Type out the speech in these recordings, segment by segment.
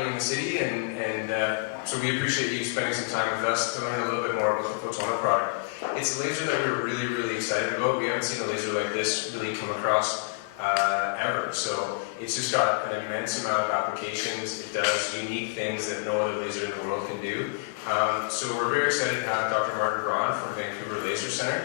happening in the city, and so we appreciate you spending some time with us to learn a little bit more about the Fotona product. It's a laser that we're really, really excited about. We haven't seen a laser like this really come across ever. So it's just got an immense amount of applications. It does unique things that no other laser in the world can do. So we're very excited to have Dr. Martin Braun from Vancouver Laser Center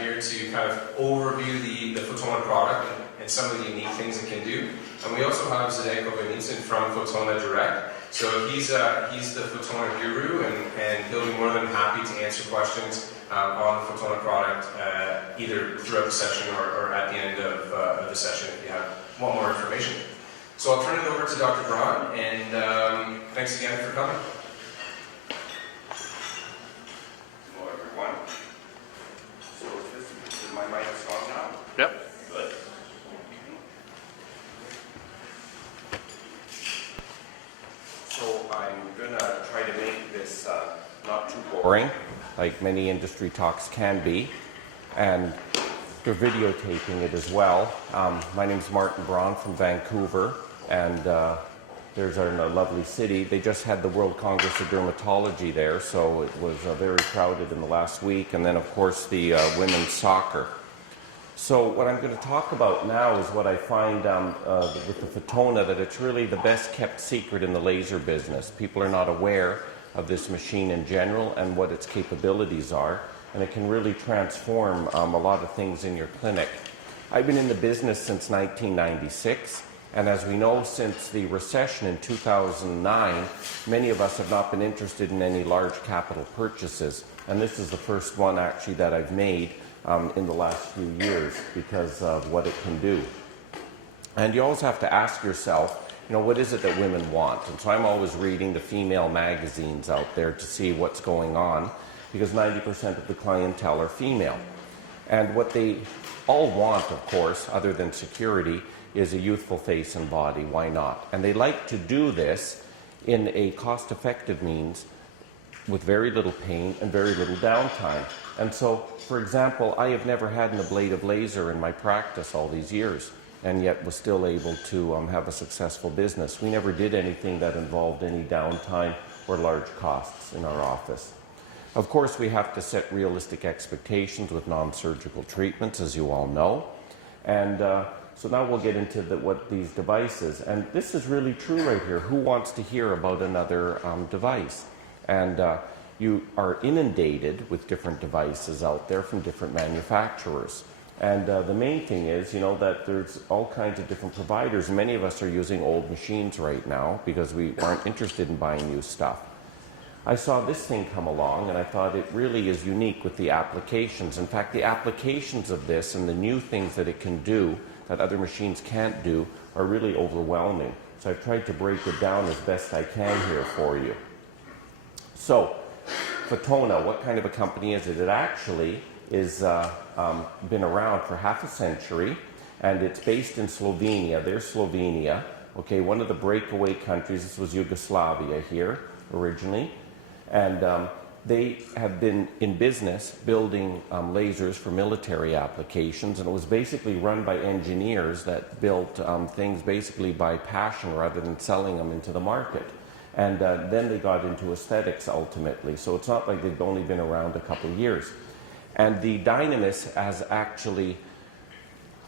here to kind of overview the Fotona product and some of the unique things it can do. And we also have Zdenko Venitsin from Fotona Direct. So he's the Fotona guru, and he'll be more than happy to answer questions on the Fotona product, either throughout the session or at the end of the session if you want more information. So I'll turn it over to Dr. Braun, and thanks again for coming. Hello everyone. So is my mic on now? Yep. Good. So I'm gonna try to make this not too boring, like many industry talks can be, and they're videotaping it as well. My name's Martin Braun from Vancouver, and there's our lovely city. They just had the World Congress of Dermatology there, so it was very crowded in the last week, and then of course the women's soccer. So what I'm going to talk about now is what I find with the Fotona, that it's really the best kept secret in the laser business. People are not aware of this machine in general and what its capabilities are, and it can really transform a lot of things in your clinic. I've been in the business since 1996, and as we know, since the recession in 2009, many of us have not been interested in any large capital purchases, and this is the first one actually that I've made in the last few years because of what it can do. And you always have to ask yourself, you know, what is it that women want? And so I'm always reading the female magazines out there to see what's going on, because 90% of the clientele are female. And what they all want, of course, other than security, is a youthful face and body. Why not? And they like to do this in a cost-effective means with very little pain and very little downtime. And so, for example, I have never had an ablative laser in my practice all these years, and yet was still able to have a successful business. We never did anything that involved any downtime or large costs in our office. Of course, we have to set realistic expectations with non-surgical treatments, as you all know. And so now we'll get into what these devices, and this is really true right here. Who wants to hear about another device? And you are inundated with different devices out there from different manufacturers. And the main thing is, you know, that there's all kinds of different providers. Many of us are using old machines right now because we aren't interested in buying new stuff. I saw this thing come along, and I thought it really is unique with the applications. In fact, the applications of this and the new things that it can do that other machines can't do are really overwhelming. So I've tried to break it down as best I can here for you. So, Fotona, what kind of a company is it? It actually is been around for half a century, and it's based in Slovenia. There's Slovenia, okay, one of the breakaway countries. This was Yugoslavia here originally, and they have been in business building lasers for military applications, and it was basically run by engineers that built things basically by passion rather than selling them into the market. And then they got into aesthetics ultimately. So it's not like they've only been around a couple of years. And the Dynamis has actually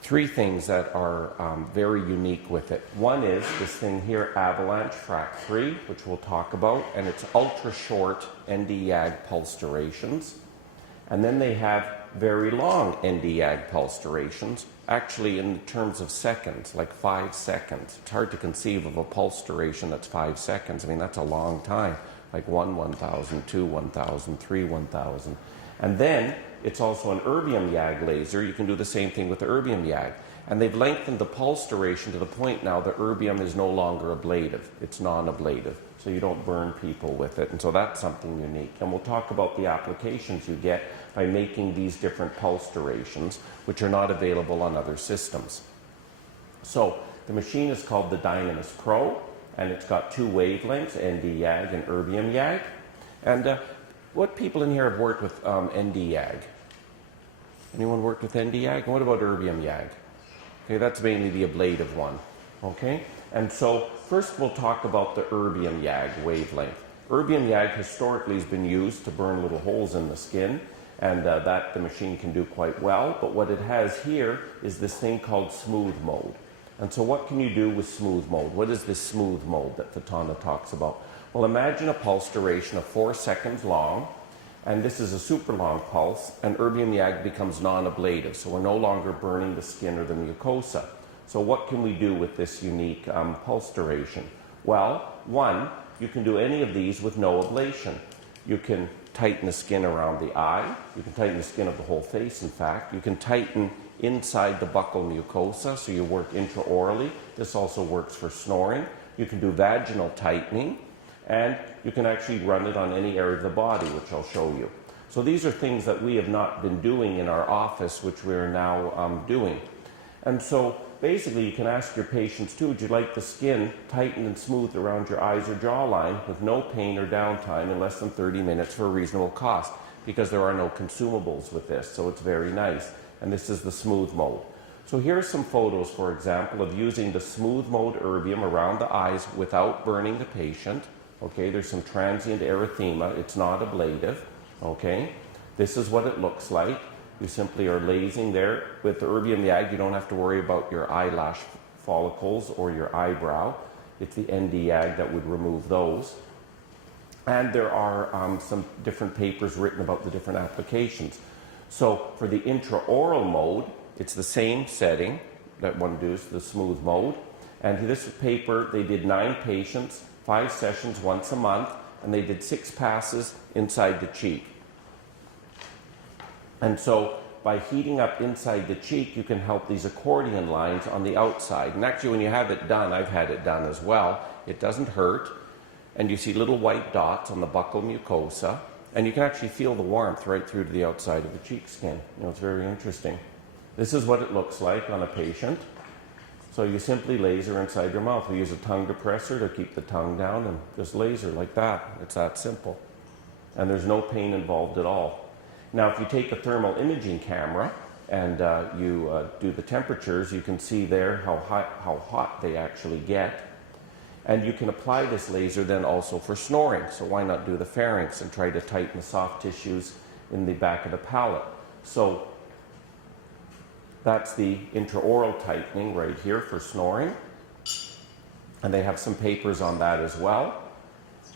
three things that are very unique with it. One is this thing here, Avalanche Frac 3, which we'll talk about, and it's ultra short ND-YAG pulse durations. And then they have very long ND-YAG pulse durations, actually in terms of seconds, like 5 seconds. It's hard to conceive of a pulse duration that's 5 seconds. I mean, that's a long time, like 1,000, 2, 1,000, 3, 1,000. And then it's also an erbium YAG laser. You can do the same thing with the erbium YAG. And they've lengthened the pulse duration to the point now that erbium is no longer ablative. It's non-ablative. So you don't burn people with it. And so that's something unique. And we'll talk about the applications you get by making these different pulse durations, which are not available on other systems. So the machine is called the Dynamis Pro, and it's got two wavelengths, ND-YAG and erbium YAG. And what people in here have worked with ND-YAG? Anyone worked with ND-YAG? And what about erbium YAG? Okay, that's mainly the ablative one. Okay? And so first we'll talk about the erbium YAG wavelength. Erbium YAG historically has been used to burn little holes in the skin, and that the machine can do quite well. But what it has here is this thing called smooth mode. And so what can you do with smooth mode? What is this smooth mode that Fotona talks about? Well, imagine a pulse duration of 4 seconds long, and this is a super long pulse, and erbium YAG becomes non-ablative, so we're no longer burning the skin or the mucosa. So what can we do with this unique pulse duration? Well, one, you can do any of these with no ablation. You can tighten the skin around the eye. You can tighten the skin of the whole face, in fact. You can tighten inside the buccal mucosa, so you work intraorally. This also works for snoring. You can do vaginal tightening, and you can actually run it on any area of the body, which I'll show you. So these are things that we have not been doing in our office, which we are now doing. And so basically you can ask your patients too, would you like the skin tightened and smoothed around your eyes or jawline with no pain or downtime in less than 30 minutes for a reasonable cost? Because there are no consumables with this, so it's very nice. And this is the smooth mode. So here are some photos, for example, of using the smooth mode erbium around the eyes without burning the patient. Okay, there's some transient erythema. It's not ablative. Okay, this is what it looks like. You simply are lasing there. With the erbium YAG, you don't have to worry about your eyelash follicles or your eyebrow. It's the ND YAG that would remove those. And there are some different papers written about the different applications. So for the intraoral mode, it's the same setting that one does, the smooth mode. And this paper, they did 9 patients, 5 sessions once a month, and they did 6 passes inside the cheek. And so by heating up inside the cheek, you can help these accordion lines on the outside. And actually, when you have it done, I've had it done as well, it doesn't hurt. And you see little white dots on the buccal mucosa. And you can actually feel the warmth right through to the outside of the cheek skin. You know, it's very interesting. This is what it looks like on a patient. So you simply laser inside your mouth. We use a tongue depressor to keep the tongue down and just laser like that. It's that simple. And there's no pain involved at all. Now, if you take a thermal imaging camera and you do the temperatures, you can see there how hot they actually get. And you can apply this laser then also for snoring. So why not do the pharynx and try to tighten the soft tissues in the back of the palate? So that's the intraoral tightening right here for snoring. And they have some papers on that as well.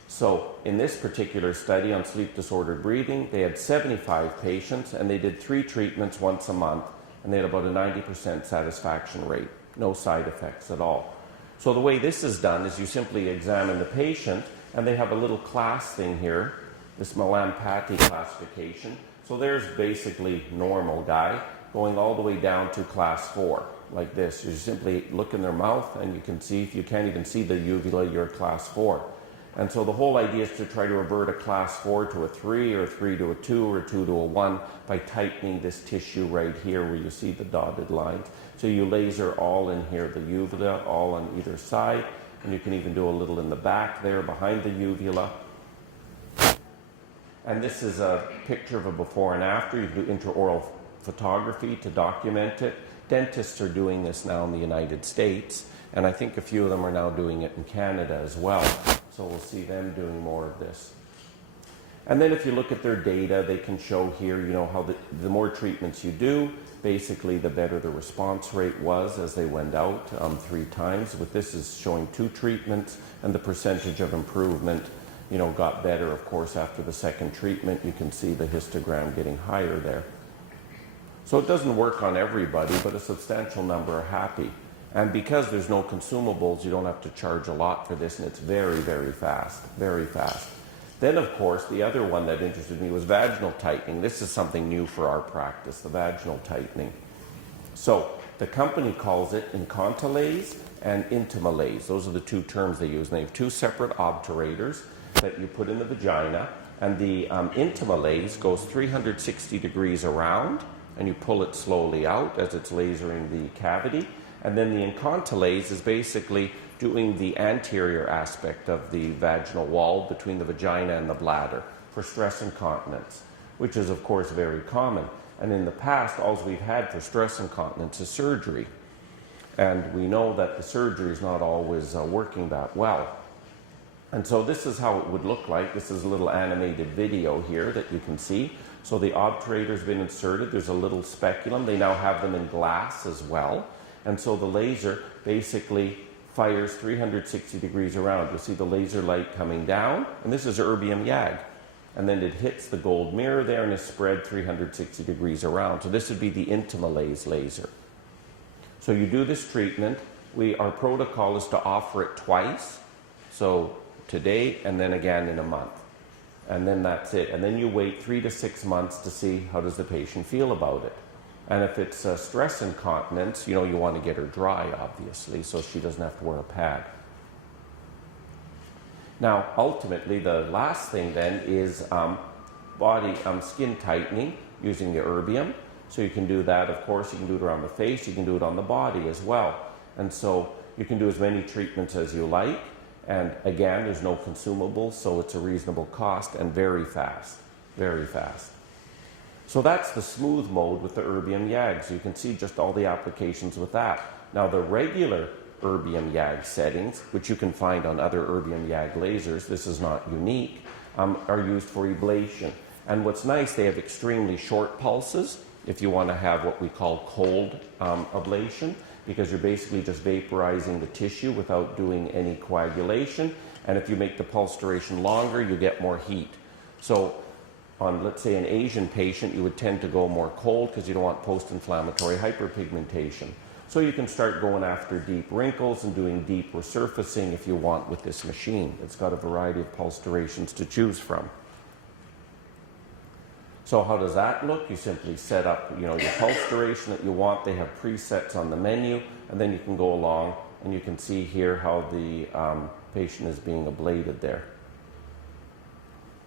So in this particular study on sleep disordered breathing, they had 75 patients and they did 3 treatments once a month, and they had about a 90% satisfaction rate, no side effects at all. So the way this is done is you simply examine the patient, and they have a little class thing here, this Mallampati classification. So there's basically normal guy going all the way down to class 4, like this. You simply look in their mouth and you can see, if you can't even see the uvula, you're class 4. And so the whole idea is to try to revert a class 4 to a 3, or a 3 to a 2, or a 2 to a 1 by tightening this tissue right here where you see the dotted lines. So you laser all in here, the uvula, all on either side, and you can even do a little in the back there behind the uvula. And this is a picture of a before and after. You do intraoral photography to document it. Dentists are doing this now in the United States, and I think a few of them are now doing it in Canada as well. So we'll see them doing more of this. And then if you look at their data, they can show here, you know, how the more treatments you do, basically the better the response rate was as they went out 3 times. With this is showing 2 treatments, and the percentage of improvement, you know, got better, of course, after the 2nd treatment. You can see the histogram getting higher there. So it doesn't work on everybody, but a substantial number are happy. And because there's no consumables, you don't have to charge a lot for this, and it's very, very fast, very fast. Then, of course, the other one that interested me was vaginal tightening. This is something new for our practice, the vaginal tightening. So the company calls it incontinence and intimolase. Those are the 2 terms they use. And they have 2 separate obturators that you put in the vagina, and the intimolase goes 360 degrees around, and you pull it slowly out as it's lasering the cavity. And then the incontinence is basically doing the anterior aspect of the vaginal wall between the vagina and the bladder for stress incontinence, which is, of course, very common. And in the past, all we've had for stress incontinence is surgery. And we know that the surgery is not always working that well. And so this is how it would look like. This is a little animated video here that you can see. So the obturator's been inserted. There's a little speculum. They now have them in glass as well. And so the laser basically fires 360 degrees around. You'll see the laser light coming down, and this is erbium YAG. And then it hits the gold mirror there and is spread 360 degrees around. So this would be the Intimalaze laser. So you do this treatment. Our protocol is to offer it twice. So today and then again in a month. And then that's it. And then you wait 3 to 6 months to see how does the patient feel about it. And if it's stress incontinence, you want to get her dry, obviously, so she doesn't have to wear a pad. Now, ultimately, the last thing then is skin tightening using the erbium. So you can do that, of course, you can do it around the face, you can do it on the body as well. And so you can do as many treatments as you like. And again, there's no consumables, so it's a reasonable cost and very fast, very fast. So that's the smooth mode with the erbium YAG. So you can see just all the applications with that. Now the regular erbium YAG settings, which you can find on other erbium YAG lasers, this is not unique, are used for ablation. And what's nice, they have extremely short pulses if you want to have what we call cold ablation, because you're basically just vaporizing the tissue without doing any coagulation. And if you make the pulse duration longer, you get more heat. So on, let's say, an Asian patient, you would tend to go more cold because you don't want post-inflammatory hyperpigmentation. So you can start going after deep wrinkles and doing deep resurfacing if you want with this machine. It's got a variety of pulse durations to choose from. So how does that look? You simply set up, your pulse duration that you want. They have presets on the menu, and then you can go along and you can see here how the patient is being ablated there.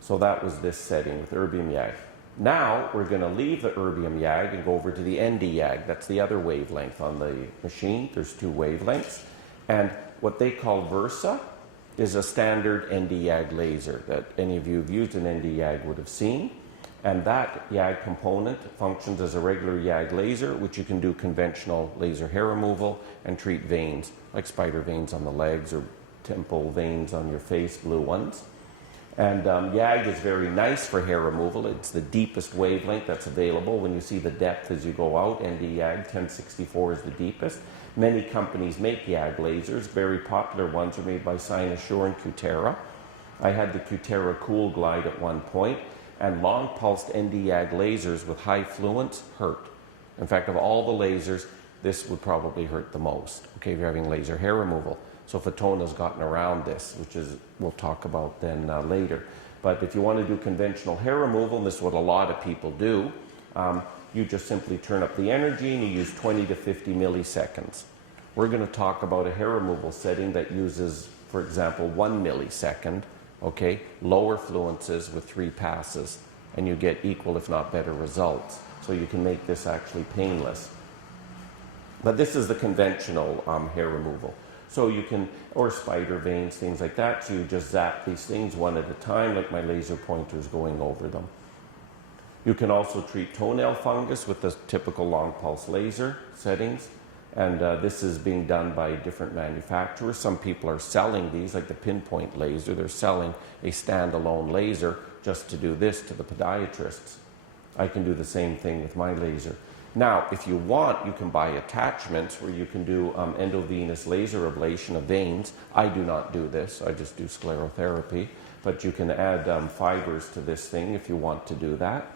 So that was this setting with erbium YAG. Now we're going to leave the erbium YAG and go over to the ND YAG. That's the other wavelength on the machine. There's 2 wavelengths. And what they call Versa is a standard ND YAG laser that any of you who've used an ND YAG would have seen. And that YAG component functions as a regular YAG laser, which you can do conventional laser hair removal and treat veins, like spider veins on the legs or temple veins on your face, blue ones. And YAG is very nice for hair removal. It's the deepest wavelength that's available. When you see the depth as you go out, ND YAG 1064 is the deepest. Many companies make YAG lasers. Very popular ones are made by Cynosure and Cutera. I had the Cutera Cool Glide at one point, and long pulsed ND YAG lasers with high fluence hurt. In fact, of all the lasers, this would probably hurt the most, okay, if you're having laser hair removal. So Fotona's gotten around this, which is, we'll talk about then later. But if you want to do conventional hair removal, and this is what a lot of people do, you just simply turn up the energy and you use 20 to 50 milliseconds. We're going to talk about a hair removal setting that uses, for example, 1 millisecond, okay, lower fluences with 3 passes, and you get equal, if not better, results. So you can make this actually painless. But this is the conventional hair removal. So you can, or spider veins, things like that. So you just zap these things one at a time, like my laser pointer is going over them. You can also treat toenail fungus with the typical long pulse laser settings. And this is being done by different manufacturers. Some people are selling these, like the pinpoint laser. They're selling a standalone laser just to do this to the podiatrists. I can do the same thing with my laser. Now, if you want, you can buy attachments where you can do endovenous laser ablation of veins. I do not do this. I just do sclerotherapy. But you can add fibers to this thing if you want to do that.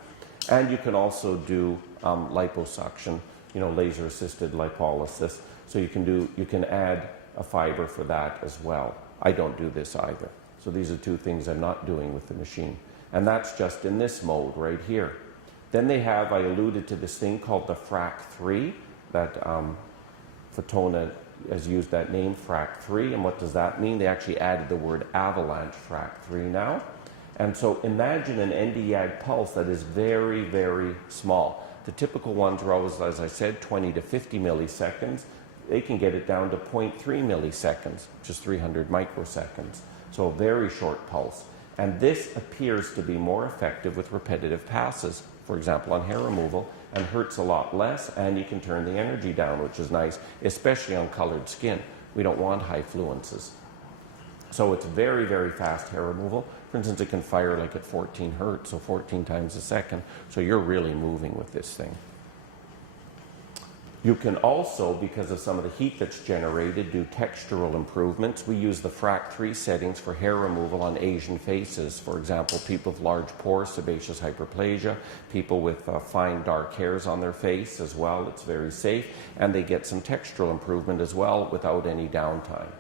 And you can also do liposuction, laser-assisted lipolysis. So you can add a fiber for that as well. I don't do this either. So these are 2 things I'm not doing with the machine. And that's just in this mode right here. Then they have, I alluded to this thing called the FRAC 3, that Fotona has used that name, FRAC 3. And what does that mean? They actually added the word avalanche FRAC 3 now. And so imagine an ND YAG pulse that is very, very small. The typical ones are always, as I said, 20 to 50 milliseconds. They can get it down to 0.3 milliseconds, which is 300 microseconds. So a very short pulse. And this appears to be more effective with repetitive passes, for example, on hair removal, and hurts a lot less, and you can turn the energy down, which is nice, especially on colored skin. We don't want high fluences. So it's very, very fast hair removal. For instance, it can fire like at 14 hertz, so 14 times a second. So you're really moving with this thing. You can also, because of some of the heat that's generated, do textural improvements. We use the FRAC 3 settings for hair removal on Asian faces. For example, people with large pores, sebaceous hyperplasia, people with fine dark hairs on their face as well. It's very safe. And they get some textural improvement as well without any downtime.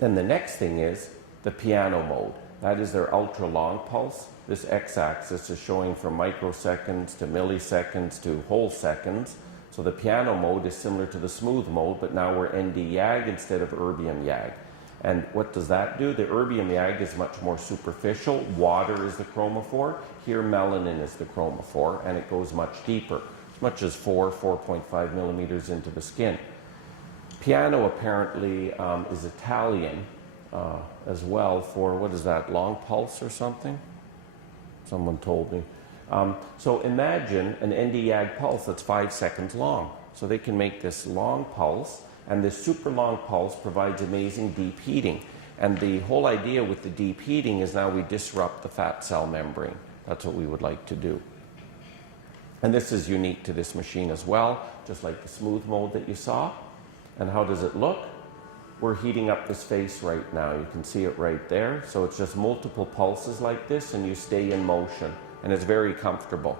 Then the next thing is the piano mode. That is their ultra long pulse. This x-axis is showing from microseconds to milliseconds to whole seconds. So the piano mode is similar to the smooth mode, but now we're ND-YAG instead of erbium-YAG. And what does that do? The erbium-YAG is much more superficial. Water is the chromophore. Here melanin is the chromophore, and it goes much deeper, as much as 4.5 millimeters into the skin. Piano apparently is Italian as well for, what is that, long pulse or something? Someone told me. So imagine an ND-YAG pulse that's 5 seconds long. So they can make this long pulse, and this super long pulse provides amazing deep heating. And the whole idea with the deep heating is now we disrupt the fat cell membrane. That's what we would like to do. And this is unique to this machine as well, just like the smooth mode that you saw. And how does it look? We're heating up this face right now. You can see it right there. So it's just multiple pulses like this, and you stay in motion. And it's very comfortable.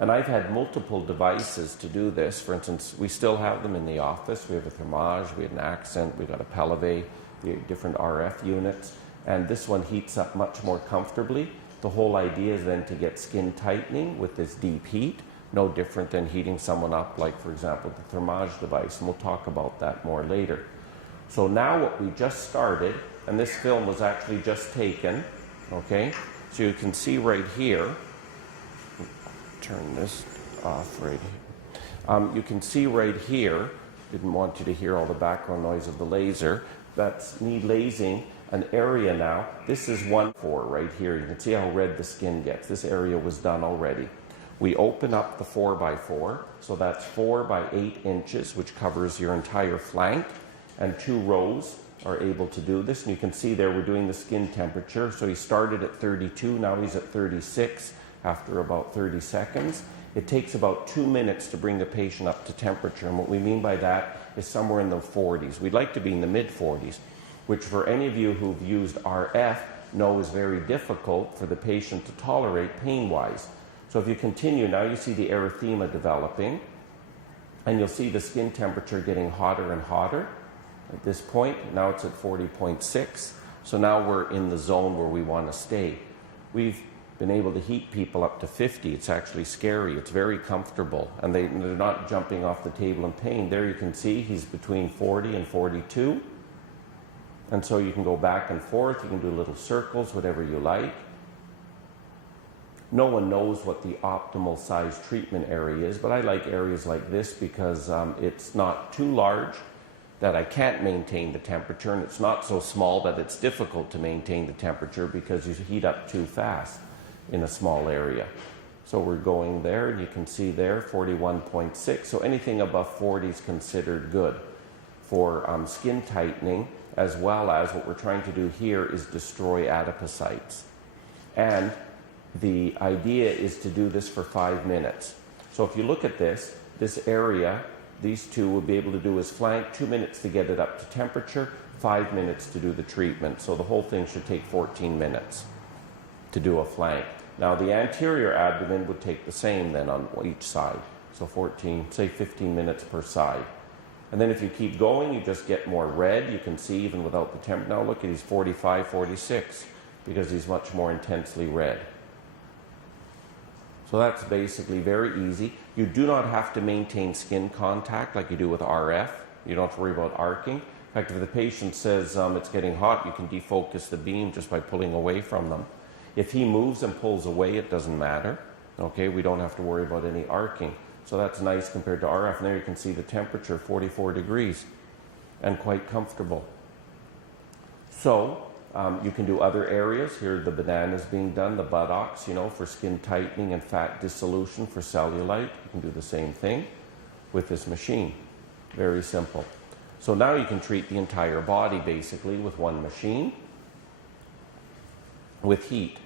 And I've had multiple devices to do this. For instance, we still have them in the office. We have a thermage, we have an accent, we've got a Peleve, we have different RF units. And this one heats up much more comfortably. The whole idea is then to get skin tightening with this deep heat. No different than heating someone up, like, for example, the thermage device. And we'll talk about that more later. So now what we just started, and this film was actually just taken, okay? So you can see right here, turn this off right here. You can see right here, didn't want you to hear all the background noise of the laser, that's me lasing an area now. This is 1/4 right here. You can see how red the skin gets. This area was done already. We open up the 4x4, so that's 4 by 8 inches, which covers your entire flank. And 2 rows are able to do this. And you can see there we're doing the skin temperature. So he started at 32, now he's at 36 after about 30 seconds. It takes about 2 minutes to bring the patient up to temperature. And what we mean by that is somewhere in the 40s. We'd like to be in the mid-40s, which for any of you who've used RF know is very difficult for the patient to tolerate pain-wise. So if you continue, now you see the erythema developing, and you'll see the skin temperature getting hotter and hotter. At this point, now it's at 40.6. So now we're in the zone where we want to stay. We've been able to heat people up to 50. It's actually scary. It's very comfortable. And they're not jumping off the table in pain. There you can see he's between 40 and 42. And so you can go back and forth. You can do little circles, whatever you like. No one knows what the optimal size treatment area is, but I like areas like this because it's not too large that I can't maintain the temperature, and it's not so small that it's difficult to maintain the temperature because you heat up too fast in a small area. So we're going there, and you can see there 41.6. So anything above 40 is considered good for skin tightening, as well as what we're trying to do here is destroy adipocytes. And the idea is to do this for 5 minutes. So if you look at this area, these two will be able to do his flank, 2 minutes to get it up to temperature, 5 minutes to do the treatment. So the whole thing should take 14 minutes to do a flank. Now the anterior abdomen would take the same then on each side. So 14, say 15 minutes per side. And then if you keep going, you just get more red. You can see even without the temp. Now look at he's 45, 46, because he's much more intensely red. So that's basically very easy. You do not have to maintain skin contact like you do with RF. You don't have to worry about arcing. In fact, if the patient says it's getting hot, you can defocus the beam just by pulling away from them. If he moves and pulls away, it doesn't matter. Okay, we don't have to worry about any arcing. So that's nice compared to RF. And there you can see the temperature, 44 degrees, and quite comfortable. So You can do other areas. Here the bananas being done, the buttocks, you know, for skin tightening and fat dissolution for cellulite. You can do the same thing with this machine. Very simple. So now you can treat the entire body basically with one machine with heat.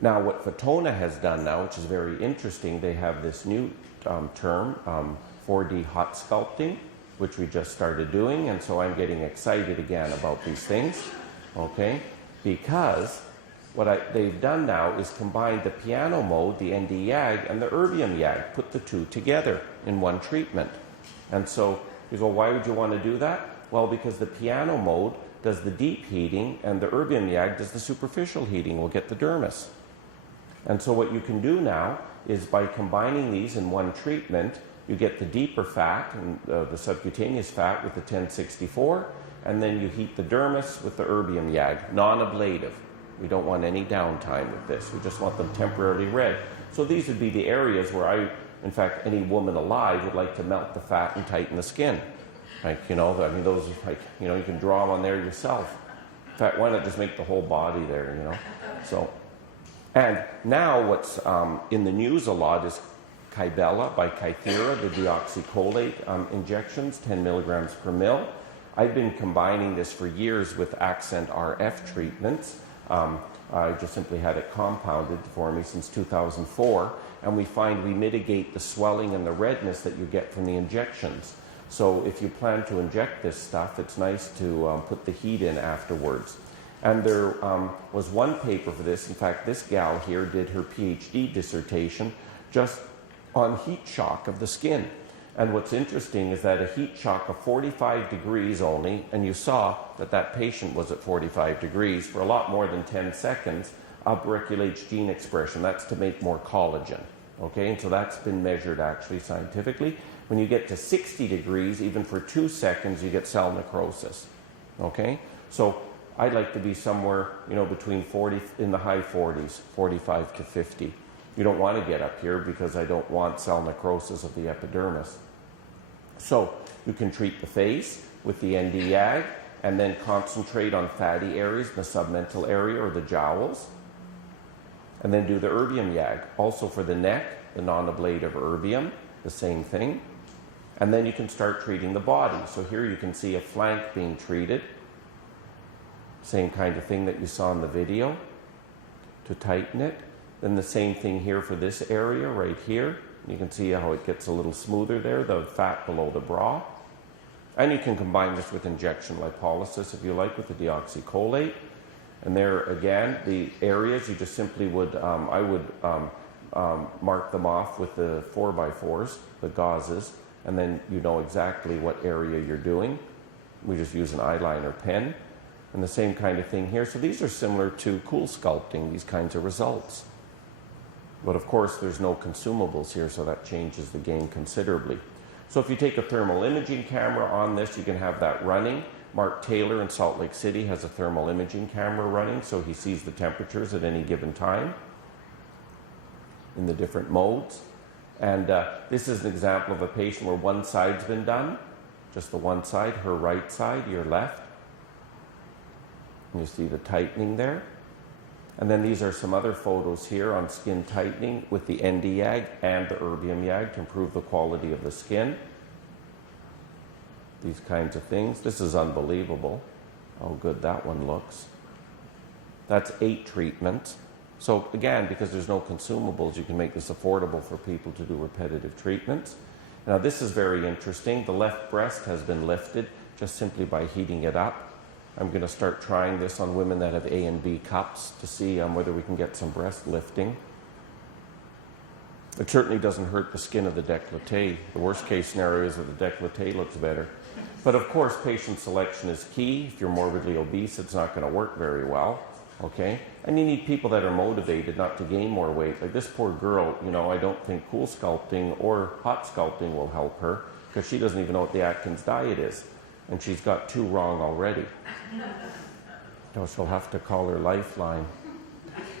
Now what Fotona has done now, which is very interesting, they have this new term, 4D hot sculpting, which we just started doing, and so I'm getting excited again about these things, okay? Because what they've done now is combine the piano mode, the ND YAG, and the erbium YAG, put the two together in one treatment. And so you go, why would you want to do that? Well, because the piano mode does the deep heating, and the erbium YAG does the superficial heating. We'll get the dermis. And so what you can do now is by combining these in one treatment, you get the deeper fat, and the subcutaneous fat with the 1064, and then you heat the dermis with the erbium YAG, non-ablative. We don't want any downtime with this. We just want them temporarily red. So these would be the areas where in fact, any woman alive would like to melt the fat and tighten the skin. Like, you know, I mean, those, like, you know, you can draw them on there yourself. In fact, why not just make the whole body there, you know? So, and now what's in the news a lot is Kybella by Kythera, the deoxycholate injections, 10 milligrams per mil. I've been combining this for years with Accent RF treatments. I just simply had it compounded for me since 2004, and we find we mitigate the swelling and the redness that you get from the injections. So if you plan to inject this stuff, it's nice to put the heat in afterwards. And there was one paper for this. In fact, this gal here did her PhD dissertation just on heat shock of the skin. And what's interesting is that a heat shock of 45 degrees only, and you saw that that patient was at 45 degrees for a lot more than 10 seconds, upregulates gene expression. That's to make more collagen. Okay, and so that's been measured actually scientifically. When you get to 60 degrees, even for 2 seconds, you get cell necrosis. Okay, so I'd like to be somewhere, you know, between 40, in the high 40s, 45 to 50. You don't want to get up here because I don't want cell necrosis of the epidermis. So you can treat the face with the ND YAG and then concentrate on fatty areas in the submental area or the jowls. And then do the erbium YAG. Also for the neck, the non-ablative erbium, the same thing. And then you can start treating the body. So here you can see a flank being treated. Same kind of thing that you saw in the video to tighten it. Then the same thing here for this area right here. You can see how it gets a little smoother there, the fat below the bra. And you can combine this with injection lipolysis if you like, with the deoxycholate. And there again, the areas you just simply would, I would mark them off with the 4x4s, the gauzes, and then you know exactly what area you're doing. We just use an eyeliner pen. And the same kind of thing here. So these are similar to cool sculpting, these kinds of results. But of course, there's no consumables here, so that changes the game considerably. So if you take a thermal imaging camera on this, you can have that running. Mark Taylor in Salt Lake City has a thermal imaging camera running, so he sees the temperatures at any given time in the different modes. And this is an example of a patient where one side's been done, just the one side, her right side, your left. And you see the tightening there. And then these are some other photos here on skin tightening with the ND YAG and the erbium YAG to improve the quality of the skin. These kinds of things. This is unbelievable how good that one looks. That's 8 treatments. So again, because there's no consumables, you can make this affordable for people to do repetitive treatments. Now this is very interesting. The left breast has been lifted just simply by heating it up. I'm going to start trying this on women that have A and B cups to see whether we can get some breast lifting. It certainly doesn't hurt the skin of the décolleté. The worst case scenario is that the décolleté looks better. But of course, patient selection is key. If you're morbidly obese, it's not going to work very well. Okay? And you need people that are motivated not to gain more weight. Like this poor girl, you know, I don't think cool sculpting or hot sculpting will help her because she doesn't even know what the Atkins diet is. And she's got 2 wrong already. So she'll have to call her Lifeline.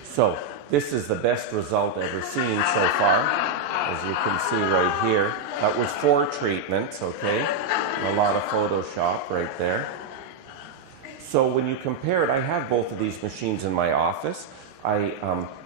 So this is the best result ever seen so far, as you can see right here. That was 4 treatments, okay? A lot of Photoshop right there. So when you compare it, I have both of these machines in my office. I,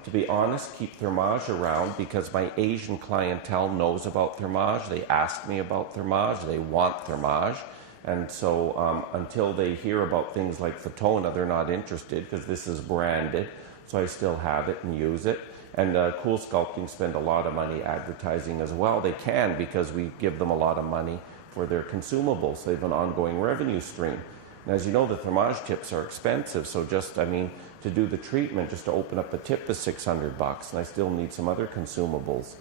to be honest, keep Thermage around because my Asian clientele knows about Thermage. They ask me about Thermage. They want Thermage. And so until they hear about things like Fotona, they're not interested because this is branded. So I still have it and use it. And Cool Sculpting spend a lot of money advertising as well. They can because we give them a lot of money for their consumables. They have an ongoing revenue stream. And as you know, the Thermage tips are expensive. So just, I mean, to do the treatment, just to open up a tip is $600, and I still need some other consumables.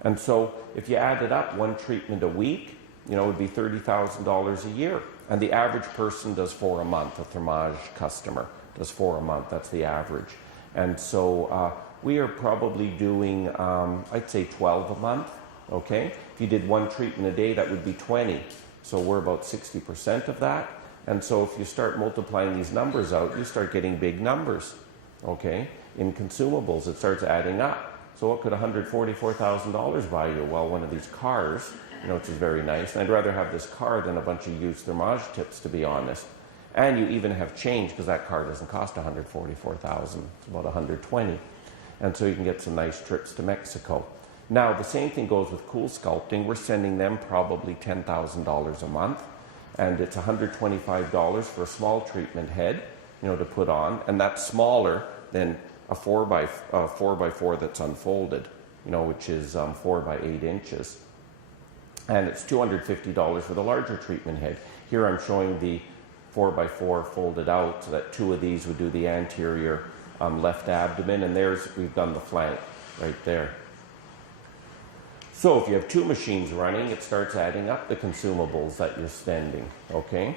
And so if you add it up, one treatment a week, you know, it would be $30,000 a year. And the average person does 4 a month. A Thermage customer does 4 a month. That's the average. And so we are probably doing, I'd say 12 a month, okay? If you did one treatment a day, that would be 20. So we're about 60% of that. And so if you start multiplying these numbers out, you start getting big numbers, okay? In consumables, it starts adding up. So what could $144,000 buy you? Well, one of these cars, you know, which is very nice. And I'd rather have this car than a bunch of used Thermage tips, to be honest. And you even have change because that car doesn't cost $144,000. It's about $120,000. And so you can get some nice trips to Mexico. Now, the same thing goes with Cool Sculpting. We're sending them probably $10,000 a month. And it's $125 for a small treatment head, you know, to put on. And that's smaller than a 4x4 that's unfolded, you know, which is 4 by 8 inches. And it's $250 for the larger treatment head. Here I'm showing the 4x4 folded out so that 2 of these would do the anterior left abdomen, and there's, we've done the flank right there. So if you have 2 machines running, it starts adding up the consumables that you're spending, okay?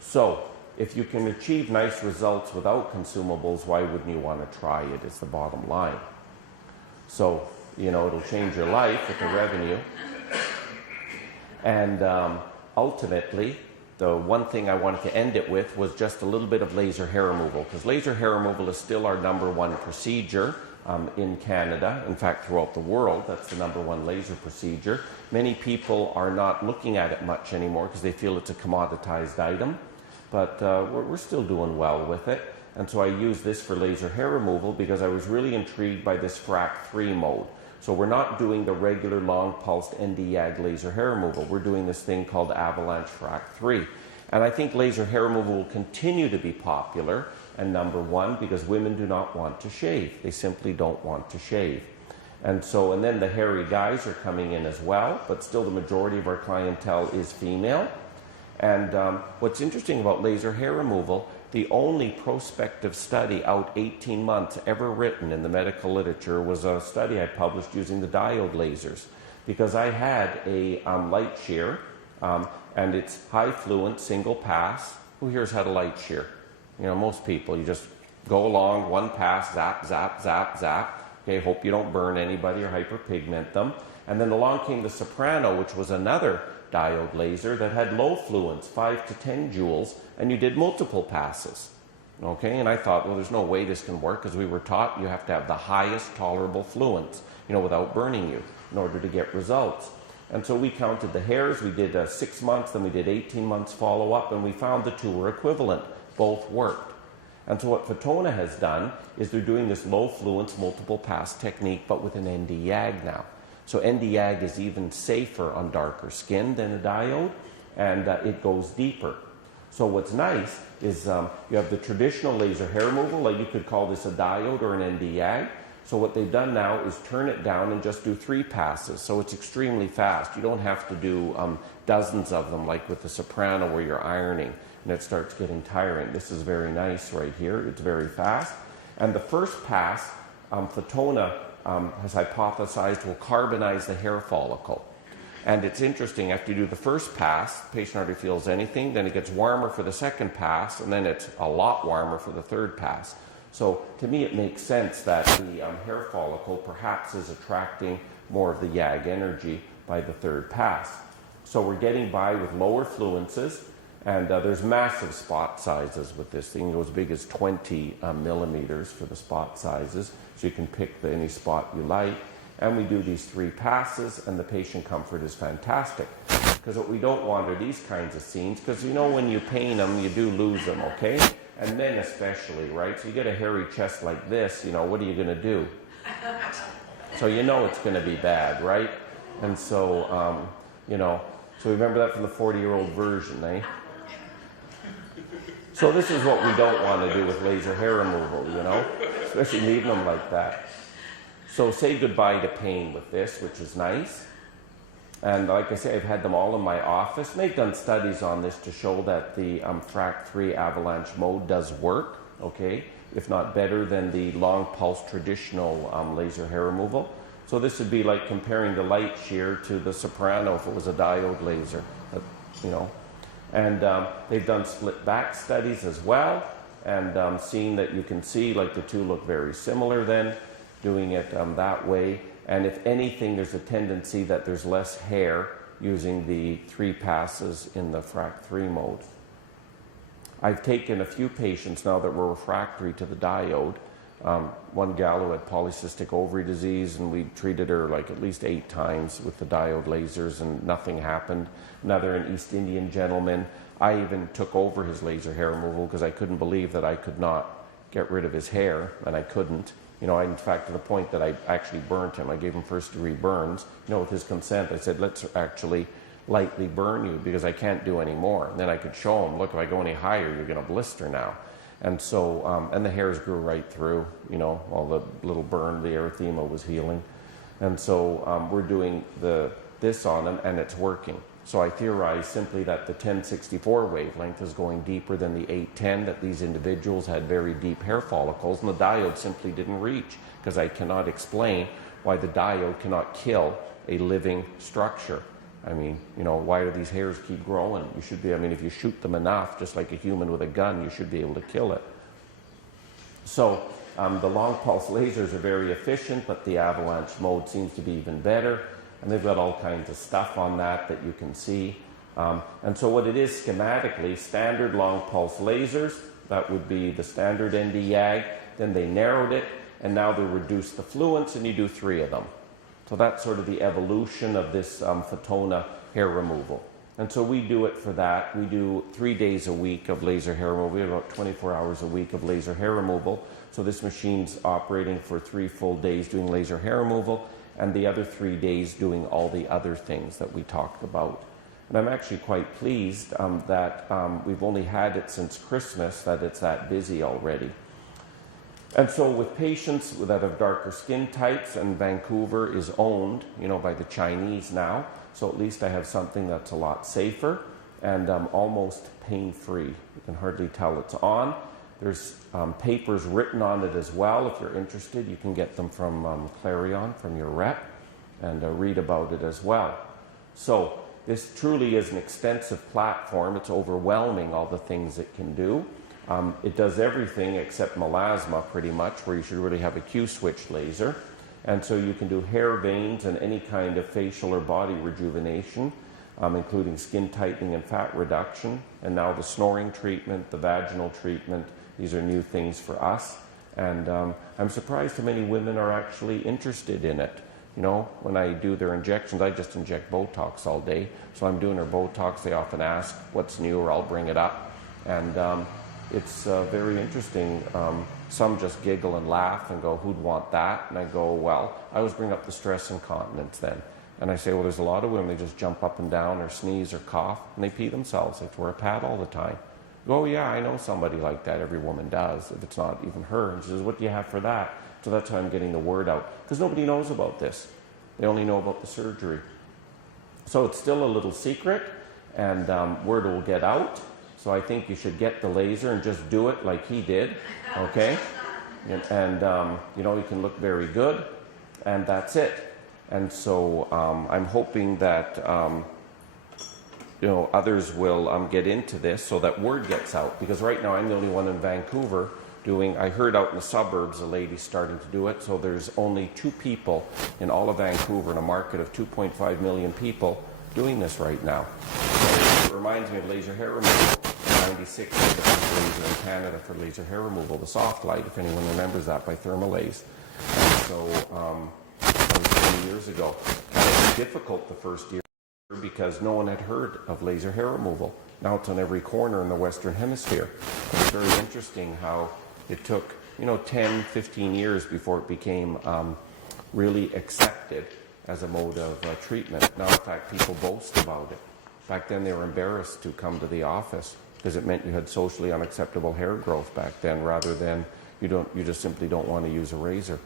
So if you can achieve nice results without consumables, why wouldn't you want to try it? It's the bottom line. So, you know, it'll change your life with the revenue. And ultimately, the one thing I wanted to end it with was just a little bit of laser hair removal, because laser hair removal is still our #1 procedure. In Canada, in fact throughout the world, that's the #1 laser procedure. Many people are not looking at it much anymore because they feel it's a commoditized item, but we're still doing well with it. And so I use this for laser hair removal because I was really intrigued by this FRAC 3 mode. So we're not doing the regular long pulsed ND-YAG laser hair removal. We're doing this thing called Avalanche FRAC 3. And I think laser hair removal will continue to be popular. And #1, because women do not want to shave. They simply don't want to shave. And so, and then the hairy guys are coming in as well, but still the majority of our clientele is female. And what's interesting about laser hair removal, the only prospective study out 18 months ever written in the medical literature was a study I published using the diode lasers. Because I had a light shear, and it's high fluent, single pass. Who here's had a light shear? You know, most people, you just go along, one pass, zap, zap, zap, zap. Okay, hope you don't burn anybody or hyperpigment them. And then along came the Soprano, which was another diode laser that had low fluence, 5 to 10 joules, and you did multiple passes. Okay, and I thought, well, there's no way this can work because we were taught you have to have the highest tolerable fluence, you know, without burning you in order to get results. And so we counted the hairs, we did 6 months, then we did 18 months follow-up, and we found the 2 were equivalent. Both worked. And so what Fotona has done is they're doing this low fluence multiple pass technique, but with an ND-YAG now. So ND-YAG is even safer on darker skin than a diode, and it goes deeper. So what's nice is you have the traditional laser hair removal, like you could call this a diode or an ND-YAG. So what they've done now is turn it down and just do 3 passes. So it's extremely fast. You don't have to do dozens of them like with the Soprano where you're ironing and it starts getting tiring. This is very nice right here. It's very fast. And the first pass, Fotona has hypothesized will carbonize the hair follicle. And it's interesting, after you do the first pass, the patient hardly feels anything, then it gets warmer for the second pass, and then it's a lot warmer for the third pass. So to me it makes sense that the hair follicle perhaps is attracting more of the YAG energy by the third pass. So we're getting by with lower fluences, and there's massive spot sizes with this thing. It goes as big as 20 millimeters for the spot sizes, so you can pick any spot you like. And we do these 3 passes, and the patient comfort is fantastic. Because what we don't want are these kinds of scenes, because you know when you pain them, you do lose them, okay? And men especially, right? So you get a hairy chest like this, you know, what are you going to do? So you know it's going to be bad, right? And so, you know, so remember that from the 40-year-old version, eh? So this is what we don't want to do with laser hair removal, you know? Especially leaving them like that. So say goodbye to pain with this, which is nice. And like I say, I've had them all in my office. And they've done studies on this to show that the FRAC 3 avalanche mode does work, okay? If not better than the long pulse traditional laser hair removal. So this would be like comparing the light shear to the soprano if it was a diode laser, you know. And they've done split back studies as well, and seeing that you can see like the two look very similar then, doing it that way. And if anything, there's a tendency that there's less hair using the 3 passes in the FRAC 3 mode. I've taken a few patients now that were refractory to the diode. One gal who had polycystic ovary disease, and we treated her like at least 8 times with the diode lasers, and nothing happened. Another, an East Indian gentleman, I even took over his laser hair removal because I couldn't believe that I could not get rid of his hair, and I couldn't. You know, in fact, to the point that I actually burnt him. I gave him first-degree burns. You know, with his consent, I said, let's actually lightly burn you because I can't do any more. And then I could show him, look, if I go any higher, you're going to blister now. And so, and the hairs grew right through, you know, all the little burn, the erythema was healing. And so we're doing this on them, and it's working. So I theorize simply that the 1064 wavelength is going deeper than the 810, that these individuals had very deep hair follicles, and the diode simply didn't reach, because I cannot explain why the diode cannot kill a living structure. I mean, you know, why do these hairs keep growing? You should be, I mean, if you shoot them enough, just like a human with a gun, you should be able to kill it. So the long pulse lasers are very efficient, but the avalanche mode seems to be even better. And they've got all kinds of stuff on that you can see. And so what it is schematically, standard long pulse lasers, that would be the standard ND-YAG, then they narrowed it, and now they reduced the fluence, and you do 3 of them. So that's sort of the evolution of this Fotona hair removal. And so we do it for that. We do 3 days a week of laser hair removal. We have about 24 hours a week of laser hair removal. So this machine's operating for 3 full days doing laser hair removal, and the other 3 days doing all the other things that we talked about. And I'm actually quite pleased that we've only had it since Christmas, that it's that busy already. And so with patients that have darker skin types, and Vancouver is owned, you know, by the Chinese now, so at least I have something that's a lot safer and almost pain-free. You can hardly tell it's on. There's papers written on it as well. If you're interested, you can get them from Clarion, from your rep, and read about it as well. So this truly is an extensive platform. It's overwhelming, all the things it can do. It does everything except melasma, pretty much, where you should really have a Q-switch laser. And so you can do hair, veins, and any kind of facial or body rejuvenation, including skin tightening and fat reduction. And now the snoring treatment, the vaginal treatment, these are new things for us. And I'm surprised how many women are actually interested in it. You know, when I do their injections, I just inject Botox all day. So I'm doing their Botox. They often ask what's new, or I'll bring it up. And it's very interesting. Some just giggle and laugh and go, who'd want that? And I go, well, I always bring up the stress incontinence then. And I say, well, there's a lot of women, they just jump up and down or sneeze or cough, and they pee themselves. They have to wear a pad all the time. I go, oh, yeah, I know somebody like that. Every woman does, if it's not even her. And she says, what do you have for that? So that's how I'm getting the word out. Because nobody knows about this. They only know about the surgery. So it's still a little secret, and word will get out. So I think you should get the laser and just do it like he did, okay? And you know, you can look very good, and that's it. And so I'm hoping that, you know, others will get into this so that word gets out. Because right now I'm the only one in Vancouver doing, I heard out in the suburbs a lady starting to do it, so there's only 2 people in all of Vancouver in a market of 2.5 million people doing this right now. So it reminds me of laser hair removal. 96 is the first laser in Canada for laser hair removal, the soft light, if anyone remembers that, by Thermalase. And so 20 years ago. And it was difficult the first year because no one had heard of laser hair removal. Now it's on every corner in the Western Hemisphere. It's very interesting how it took, 10, 15 years before it became really accepted as a mode of treatment. Now, in fact, people boast about it. Back then, they were embarrassed to come to the office because it meant you had socially unacceptable hair growth back then, rather than you just simply don't want to use a razor.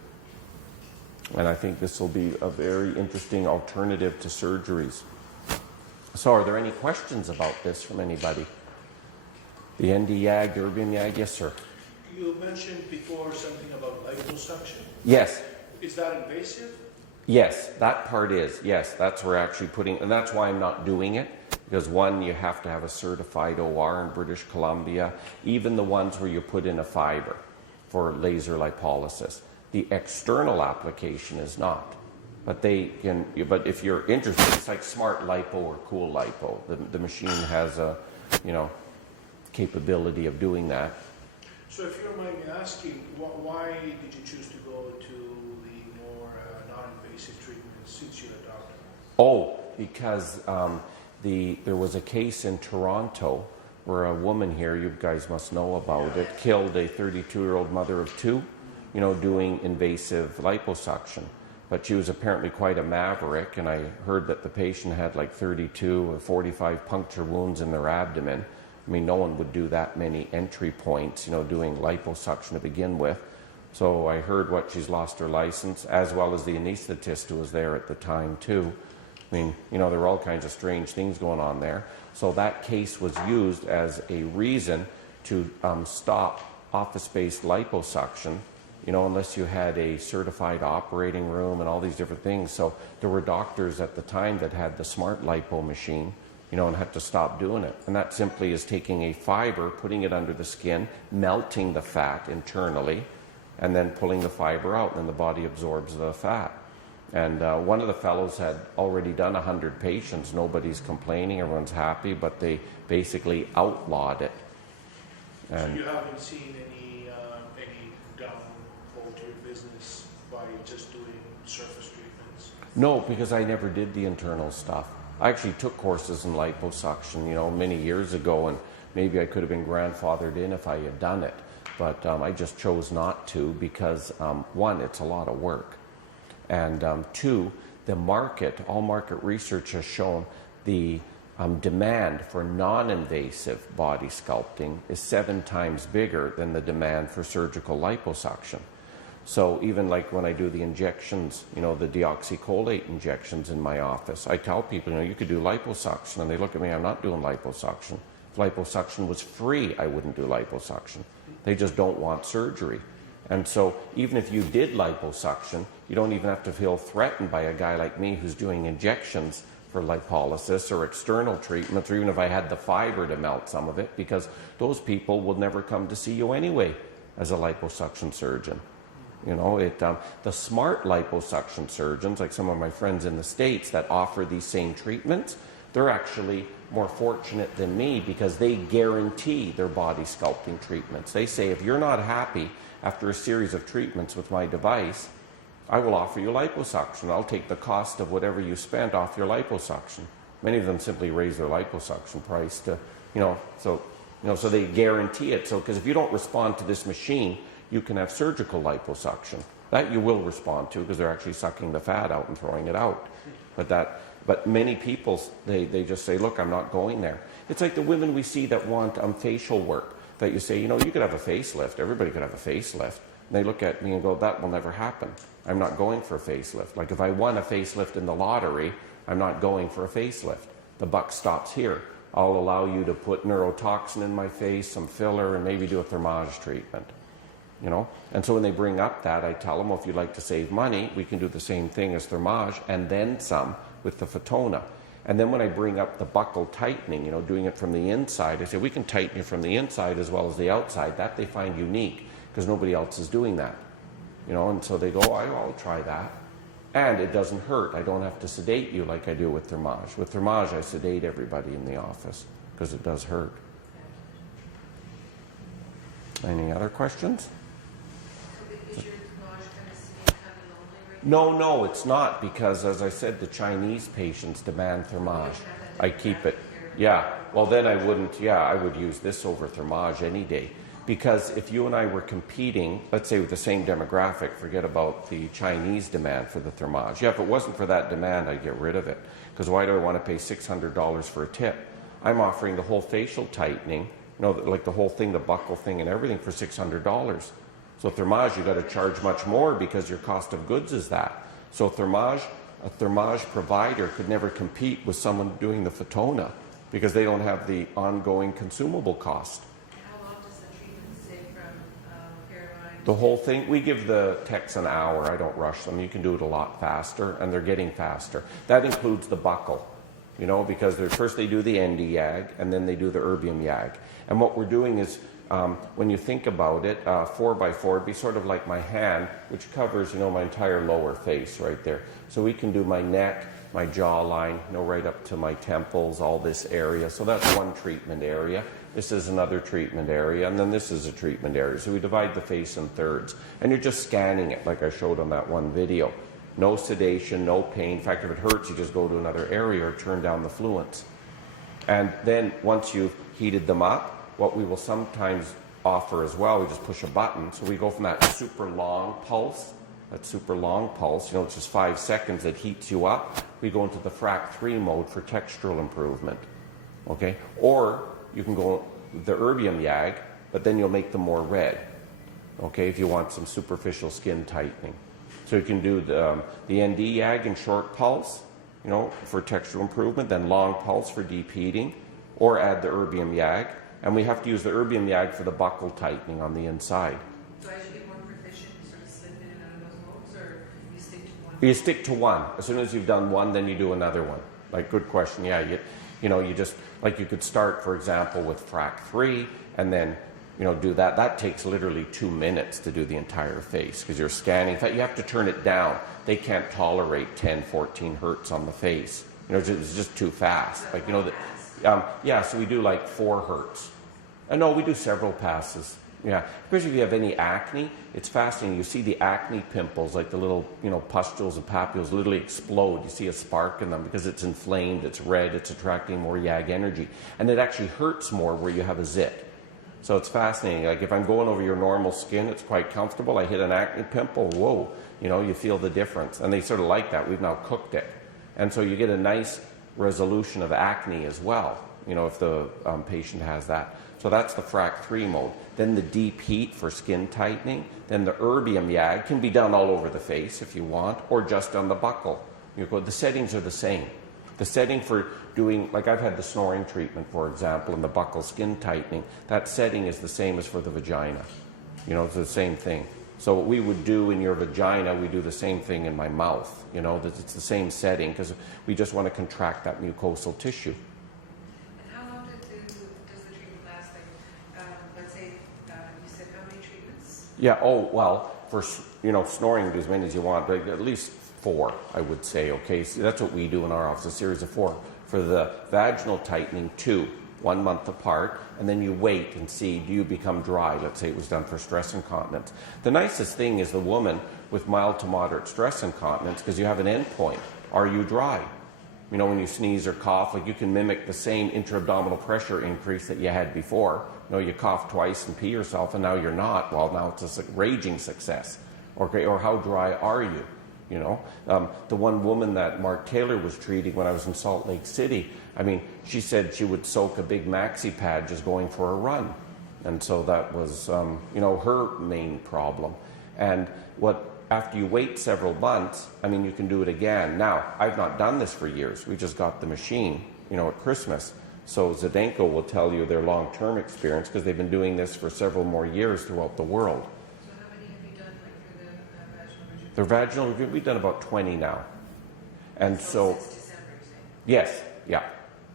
And I think this will be a very interesting alternative to surgeries. So, are there any questions about this from anybody? The ND-YAG, Erbium-YAG, yes, sir. You mentioned before something about liposuction. Yes. Is that invasive? Yes, that part is. Yes, that's where actually putting, and that's why I'm not doing it. Because one, you have to have a certified OR in British Columbia, even the ones where you put in a fiber for laser lipolysis. The external application is not. But they can, but if you're interested, it's like smart lipo or cool lipo. The machine has a, capability of doing that. So if you don't mind me asking, why did you choose to go to the more non-invasive treatment since you're a doctor? Oh, because there was a case in Toronto where a woman here, you guys must know about it, killed a 32-year-old mother of two, doing invasive liposuction. But she was apparently quite a maverick, and I heard that the patient had like 32 or 45 puncture wounds in their abdomen. I mean, no one would do that many entry points, doing liposuction to begin with. So I heard she's lost her license, as well as the anesthetist who was there at the time too. I mean, there were all kinds of strange things going on there. So that case was used as a reason to stop office-based liposuction, unless you had a certified operating room and all these different things. So there were doctors at the time that had the smart lipo machine, and had to stop doing it. And that simply is taking a fiber, putting it under the skin, melting the fat internally, and then pulling the fiber out, and then the body absorbs the fat. And one of the fellows had already done 100 patients. Nobody's complaining, everyone's happy, but they basically outlawed it. And so you haven't seen any downfall to your business by just doing surface treatments? No, because I never did the internal stuff. I actually took courses in liposuction, many years ago, and maybe I could have been grandfathered in if I had done it. But I just chose not to because, one, it's a lot of work. And two, the market, all market research has shown the demand for non-invasive body sculpting is 7 times bigger than the demand for surgical liposuction. So even like when I do the injections, the deoxycholate injections in my office, I tell people, you could do liposuction, and they look at me, I'm not doing liposuction. If liposuction was free, I wouldn't do liposuction. They just don't want surgery. And so even if you did liposuction, you don't even have to feel threatened by a guy like me who's doing injections for lipolysis or external treatments, or even if I had the fiber to melt some of it, because those people will never come to see you anyway as a liposuction surgeon. The smart liposuction surgeons, like some of my friends in the States that offer these same treatments, they're actually more fortunate than me because they guarantee their body sculpting treatments. They say, if you're not happy after a series of treatments with my device, I will offer you liposuction. I'll take the cost of whatever you spent off your liposuction. Many of them simply raise their liposuction price to, so they guarantee it. So, because if you don't respond to this machine, you can have surgical liposuction. That you will respond to because they're actually sucking the fat out and throwing it out. But many people, they just say, look, I'm not going there. It's like the women we see that want facial work, that you say, you could have a facelift. Everybody could have a facelift. And they look at me and go, that will never happen. I'm not going for a facelift. Like if I won a facelift in the lottery, I'm not going for a facelift. The buck stops here. I'll allow you to put neurotoxin in my face, some filler, and maybe do a thermage treatment. And so when they bring up that, I tell them, well, if you'd like to save money, we can do the same thing as thermage and then some with the Fotona. And then when I bring up the buccal tightening, doing it from the inside, I say, we can tighten you from the inside as well as the outside. That they find unique because nobody else is doing that. And so they go, I'll try that. And it doesn't hurt. I don't have to sedate you like I do with thermage. With thermage, I sedate everybody in the office because it does hurt. Any other questions? Is your thermage kind of sedate kind of lonely right No, it's not, because as I said, the Chinese patients demand Thermage. I keep it. Yeah, well then I wouldn't, I would use this over Thermage any day. Because if you and I were competing, let's say with the same demographic, forget about the Chinese demand for the Thermage. Yeah, if it wasn't for that demand, I'd get rid of it. Because why do I want to pay $600 for a tip? I'm offering the whole facial tightening, like the whole thing, the buckle thing and everything for $600. So Thermage, you got to charge much more because your cost of goods is that. So a Thermage provider could never compete with someone doing the Fotona because they don't have the ongoing consumable cost. How long does the treatment stay from hairline? The whole thing, we give the techs an hour. I don't rush them. You can do it a lot faster, and they're getting faster. That includes the buckle, because first they do the ND YAG, and then they do the erbium YAG. And what we're doing is, when you think about it, 4x4 would be sort of like my hand, which covers, my entire lower face right there. So we can do my neck, my jawline, right up to my temples, all this area. So that's one treatment area. This is another treatment area, and then this is a treatment area. So we divide the face in thirds, and you're just scanning it like I showed on that one video. No sedation, no pain. In fact, if it hurts, you just go to another area or turn down the fluents. And then once you've heated them up, what we will sometimes offer as well, we just push a button. So we go from that super long pulse, it's just 5 seconds that heats you up. We go into the FRAC 3 mode for textural improvement. Okay? Or you can go the erbium YAG, but then you'll make them more red. Okay? If you want some superficial skin tightening. So you can do the ND YAG in short pulse, for textural improvement, then long pulse for deep heating, or add the erbium YAG. And we have to use the erbium YAG for the buckle tightening on the inside. So as you get more proficient, you sort of slip in and out of those modes, or you stick to one? You stick to one. As soon as you've done one, then you do another one. Like, good question. Yeah, you just, like you could start, for example, with FRAC 3, and then, do that. That takes literally 2 minutes to do the entire face, because you're scanning. In fact, you have to turn it down. They can't tolerate 10, 14 hertz on the face. It's just too fast. Like, so we do like 4 hertz. No, we do several passes. Yeah, especially if you have any acne, it's fascinating. You see the acne pimples, like the little, pustules and papules literally explode. You see a spark in them because it's inflamed, it's red, it's attracting more YAG energy. And it actually hurts more where you have a zit. So it's fascinating. Like if I'm going over your normal skin, it's quite comfortable. I hit an acne pimple, whoa, you feel the difference. And they sort of like that. We've now cooked it. And so you get a nice resolution of acne as well, if the patient has that. So that's the FRAC 3 mode. Then the deep heat for skin tightening. Then the erbium YAG can be done all over the face if you want, or just on the buckle. The settings are the same. The setting for doing, like I've had the snoring treatment, for example, and the buckle skin tightening, that setting is the same as for the vagina. It's the same thing. So what we would do in your vagina, we do the same thing in my mouth. It's the same setting because we just want to contract that mucosal tissue. And how long does the treatment last? Like, let's say you said how many treatments? Yeah. Oh well, for snoring, do as many as you want, but at least 4, I would say. Okay, so that's what we do in our office, a series of 4. For the vaginal tightening, 2, 1 month apart, and then you wait and see, do you become dry? Let's say it was done for stress incontinence. The nicest thing is the woman with mild to moderate stress incontinence, because you have an endpoint. Are you dry? When you sneeze or cough, like you can mimic the same intra-abdominal pressure increase that you had before. You cough twice and pee yourself, and now you're not. Well, now it's a raging success. Or how dry are you? The one woman that Mark Taylor was treating when I was in Salt Lake City, she said she would soak a big maxi pad just going for a run. And so that was, her main problem. And after you wait several months, you can do it again. Now, I've not done this for years. We just got the machine, at Christmas. So Zdenko will tell you their long-term experience because they've been doing this for several more years throughout the world. The vaginal review, we've done about 20 now. And so Since December, you're saying? yes, yeah.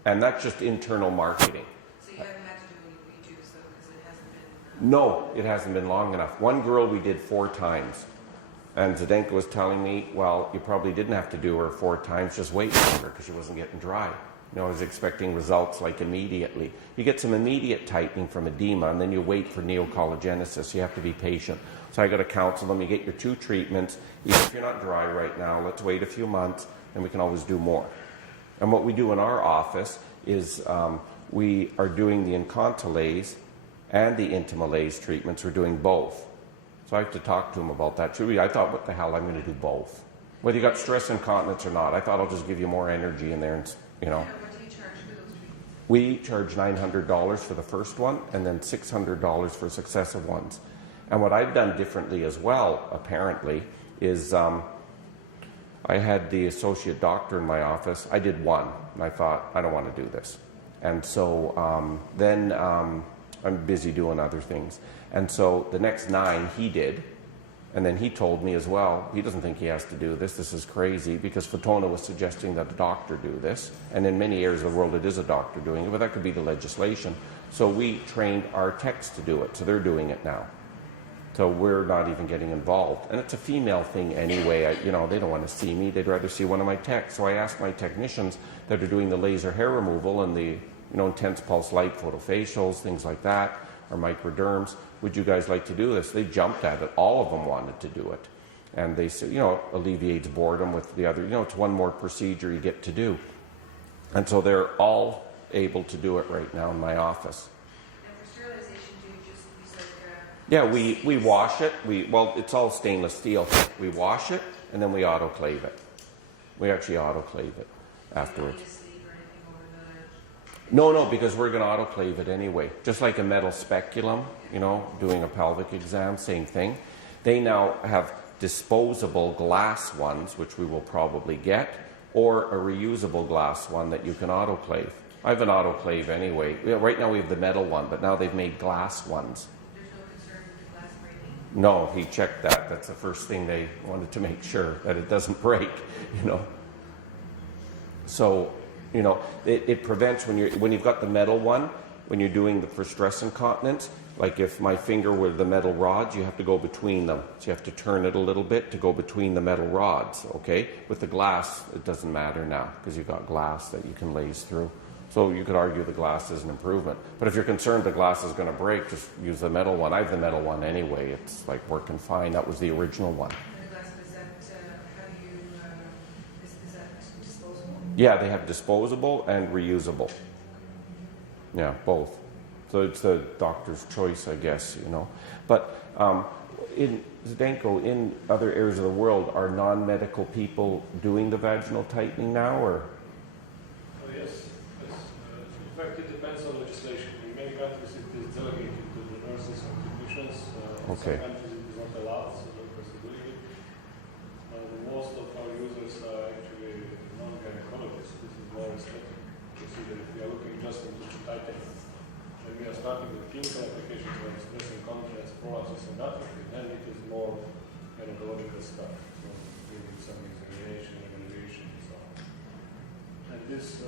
And that's just internal marketing. So you haven't had to do any redos though, because it hasn't been... No, it hasn't been long enough. One girl we did 4 times. And Zdenko was telling me, well, you probably didn't have to do her 4 times, just wait longer because she wasn't getting dry. I was expecting results like immediately. You get some immediate tightening from edema, and then you wait for neocollagenesis. You have to be patient. So I got to counsel them, you get your 2 treatments, even if you're not dry right now, let's wait a few months, and we can always do more. And what we do in our office is we are doing the incontinence and the intimolase treatments. We're doing both. So I have to talk to them about that too. I thought, what the hell, I'm going to do both. Whether you got stress incontinence or not, I thought I'll just give you more energy in there, and, you know. What do you charge for those treatments? We charge $900 for the first one and then $600 for successive ones. And what I've done differently as well, apparently, is I had the associate doctor in my office. I did one, and I thought, I don't want to do this. And so then I'm busy doing other things. And so the next 9 he did, and then he told me as well, he doesn't think he has to do this. This is crazy, because Fotona was suggesting that a doctor do this. And in many areas of the world, it is a doctor doing it, but that could be the legislation. So we trained our techs to do it, so they're doing it now. So we're not even getting involved. And it's a female thing anyway. You know, they don't want to see me. They'd rather see one of my techs. So I asked my technicians that are doing the laser hair removal and the, you know, intense pulse light photofacials, things like that, or microderms, would you guys like to do this? They jumped at it. All of them wanted to do it. And they said, you know, alleviates boredom with the other, you know, it's one more procedure you get to do. And so they're all able to do it right now in my office. And for sterilization, do you just use like Yeah, we wash it. Well, it's all stainless steel. We wash it, and then we autoclave it. We actually autoclave it afterwards. No, because we're going to autoclave it anyway. Just like a metal speculum, you know, doing a pelvic exam, same thing. They now have disposable glass ones, which we will probably get, or a reusable glass one that you can autoclave. I have an autoclave anyway. Right now we have the metal one, but now they've made glass ones. There's no concern with the glass breaking? No, he checked that. That's the first thing they wanted to make sure, that it doesn't break, you know. So, you know, it prevents when you've got the metal one, when you're doing for stress incontinence, like if my finger were the metal rods, you have to go between them. So you have to turn it a little bit to go between the metal rods, okay? With the glass, it doesn't matter now, because you've got glass that you can laze through. So you could argue the glass is an improvement. But if you're concerned the glass is going to break, just use the metal one. I have the metal one anyway. It's like working fine. That was the original one. And the glass, is that, how do you, is that disposable? Yeah, they have disposable and reusable. Yeah, both. So it's the doctor's choice, I guess, you know. But in Zdenko, in other areas of the world, are non-medical people doing the vaginal tightening now, or? Yes. In fact, it depends on legislation. In many countries, it is delegated to the nurses and technicians. Okay. In some countries, it is not allowed, so doctors are doing it. Most of our users are actually non-gynecologists. This is more aesthetic procedure. If we are looking just into the tightening, when we are starting with clinical applications like stress incontinence, prolapses, and atrophy, then it is more gynecological stuff. So needing some examination, evaluation, and so on. And this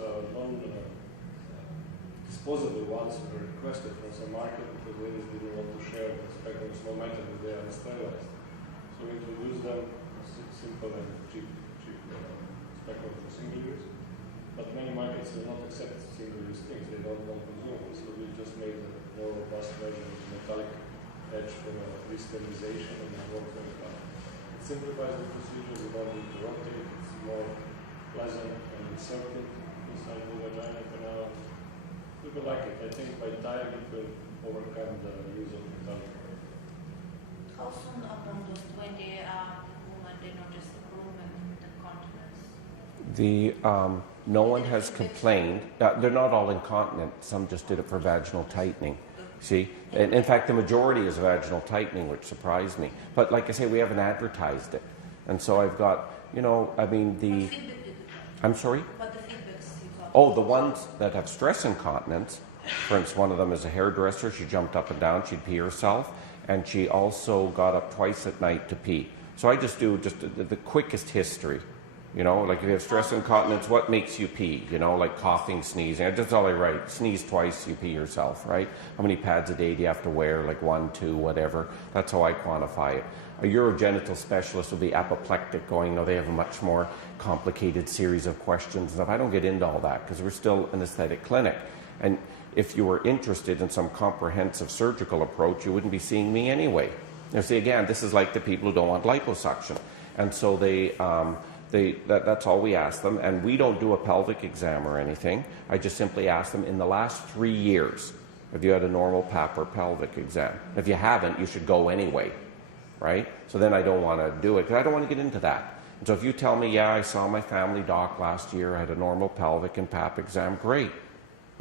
disposable ones were requested from some market because ladies didn't want to share the spectrums no matter that they are sterilized. So we introduced them simple and cheap spectrum for single use. But many markets will not accept single use things, they don't want consumables. So we just made a more robust version with metallic edge for re-sterilization and it works very well. It simplifies the procedure, we don't need to rotate, it's more pleasant and inserted inside the vagina canal. People like it. I think by time it will overcome the use of metallic. How soon upon those 20 women they notice improvement in incontinence? No one has complained. They're not all incontinent. Some just did it for vaginal tightening. See? And in fact, the majority is vaginal tightening, which surprised me. But like I say, we haven't advertised it. And so I've got, you know, I mean, the... I'm sorry? But the feedbacks you got? Oh, the ones that have stress incontinence. For instance, one of them is a hairdresser. She jumped up and down. She'd pee herself. And she also got up twice at night to pee. So I just do the quickest history. You know, like if you have stress incontinence, what makes you pee? You know, like coughing, sneezing. That's all I write. Sneeze twice, you pee yourself, right? How many pads a day do you have to wear? Like 1, 2, whatever. That's how I quantify it. A urogenital specialist will be apoplectic going, no, they have a much more complicated series of questions and stuff. I don't get into all that because we're still an aesthetic clinic. And if you were interested in some comprehensive surgical approach, you wouldn't be seeing me anyway. You see, again, this is like the people who don't want liposuction. And so that's all we ask them. And we don't do a pelvic exam or anything. I just simply ask them, in the last 3 years, have you had a normal pap or pelvic exam? If you haven't, you should go anyway, right? So then I don't want to do it, because I don't want to get into that. And so if you tell me, yeah, I saw my family doc last year, I had a normal pelvic and pap exam, great.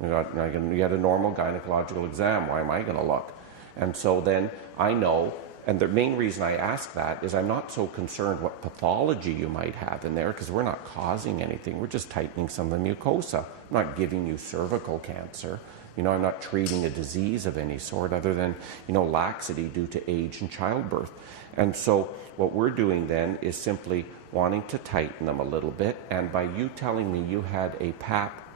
You had a normal gynecological exam, why am I going to look? And so then I know, and the main reason I ask that is I'm not so concerned what pathology you might have in there, because we're not causing anything, we're just tightening some of the mucosa. I'm not giving you cervical cancer. You know, I'm not treating a disease of any sort other than, you know, laxity due to age and childbirth. And so what we're doing then is simply wanting to tighten them a little bit. And by you telling me you had a pap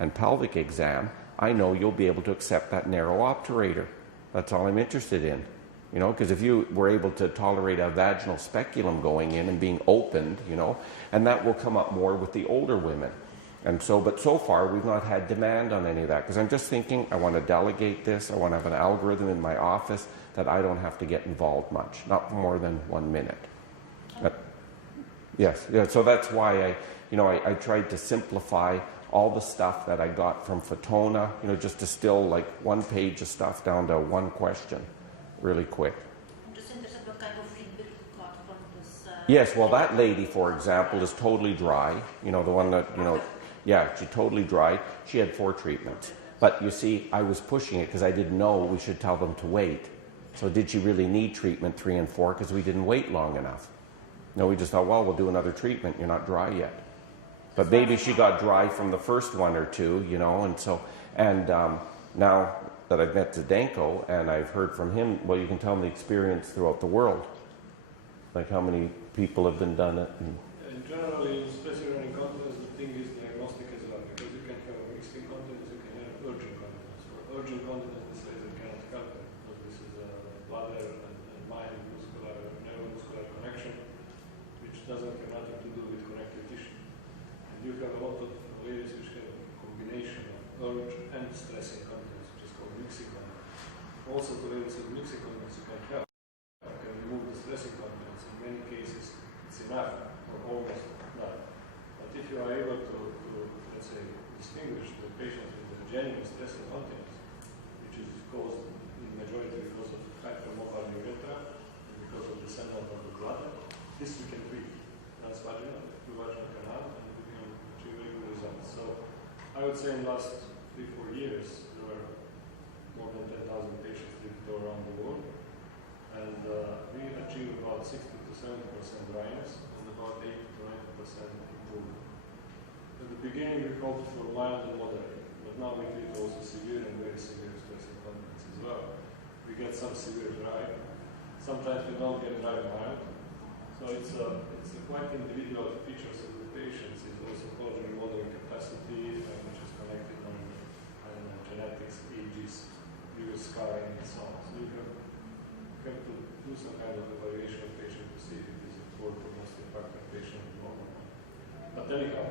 and pelvic exam, I know you'll be able to accept that narrow obturator. That's all I'm interested in. You know, because if you were able to tolerate a vaginal speculum going in and being opened, you know, and that will come up more with the older women. And so, but so far we've not had demand on any of that, because I'm just thinking I want to delegate this, I want to have an algorithm in my office that I don't have to get involved much, not more than 1 minute. Yes, yeah, so that's why I tried to simplify all the stuff that I got from Fotona, you know, just distill like 1 page of stuff down to 1 question, really quick. I'm just interested what kind of feedback you got from this. Yes, well, that lady, for example, is totally dry. You know, the one that, you know, yeah, she totally dry. She had 4 treatments. But you see, I was pushing it because I didn't know we should tell them to wait. So did she really need treatment 3 and 4? Because we didn't wait long enough. No, we just thought, well, we'll do another treatment. You're not dry yet. But maybe she got dry from the first 1 or 2, you know, and so, and now that I've met Zdenko and I've heard from him, well, you can tell me the experience throughout the world. Like how many people have been done it. And generally, especially in incontinence, the thing is diagnostic as well, because you can have a mixed incontinence, you can have urgent incontinence. For urgent incontinence, the says it cannot help them, because this is a bladder and mind muscular, neuromuscular connection, which doesn't have nothing to do with connective tissue. And you have a lot of ladies which have a combination of urge and stress incontinence, which is called mixed incontinence. Also, the ladies with mixed incontinence, you can help. You can remove the stress incontinence. In many cases, it's enough, or almost enough. But if you are able to let's say, distinguish the patient with the genuine stress incontinence, which is caused in majority because of hypermobile urethra and because of the descent of the bladder, this we can treat transvaginal, through vaginal canal, and we can achieve very good results. So I would say in the last 3-4 years, there were more than 10,000 patients treated all around the world. And we achieve about 60 to 70% dryness and about 80 to 90% improvement. At the beginning, we hoped for mild and moderate, but now we treat also severe and very severe stress incontinence as well. We get some severe dry. Sometimes we don't get dry mild. So it's a quite individual features of the patients. It's also called remodeling capacity, which is connected on genetics, ages, previous scarring, and so on. So you have to do some kind of evaluation of patient to see if it is a poor prognostic factor patient at the moment. But anyhow,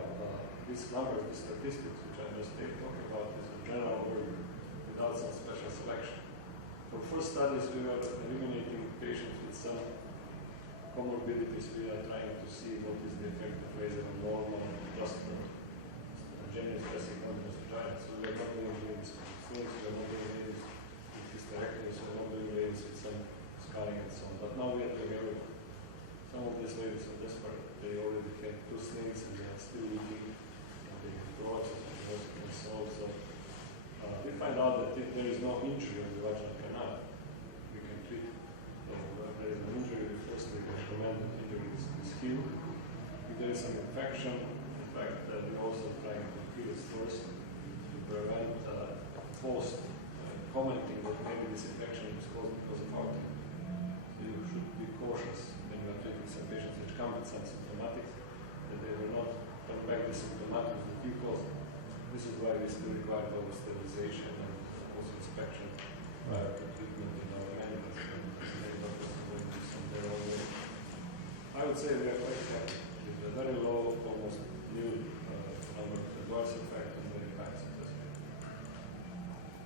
these numbers, the statistics which I just talked about is a general overview without some special selection. For first studies, we were eliminating patients with some comorbidities. We are trying to see what is the effect of laser on normal and just genuine stress incontinence vagina. So we are not doing ladies with stents, we are not doing ladies with hysterectomies, we are not doing ladies with some scarring and so on. But now we are doing everything. Some of these ladies are desperate. They already had 2 slings and they are still leaking. And they have process and so on. So we find out that if there is no injury of the vaginal canal, we can treat. So if there is an injury, we first recommend that injury is healed. If there is some infection, in fact, we also try to heal it first to prevent post commenting that maybe this infection is caused because of outing. So you should be cautious when you are treating some patients which come with some symptomatics, that they will not come back the symptomatic that you caused. This is why we still require our sterilization and also inspection prior to treatment in our animals. I would say we are quite happy with a very low, almost nil number of adverse effects and very high success rate.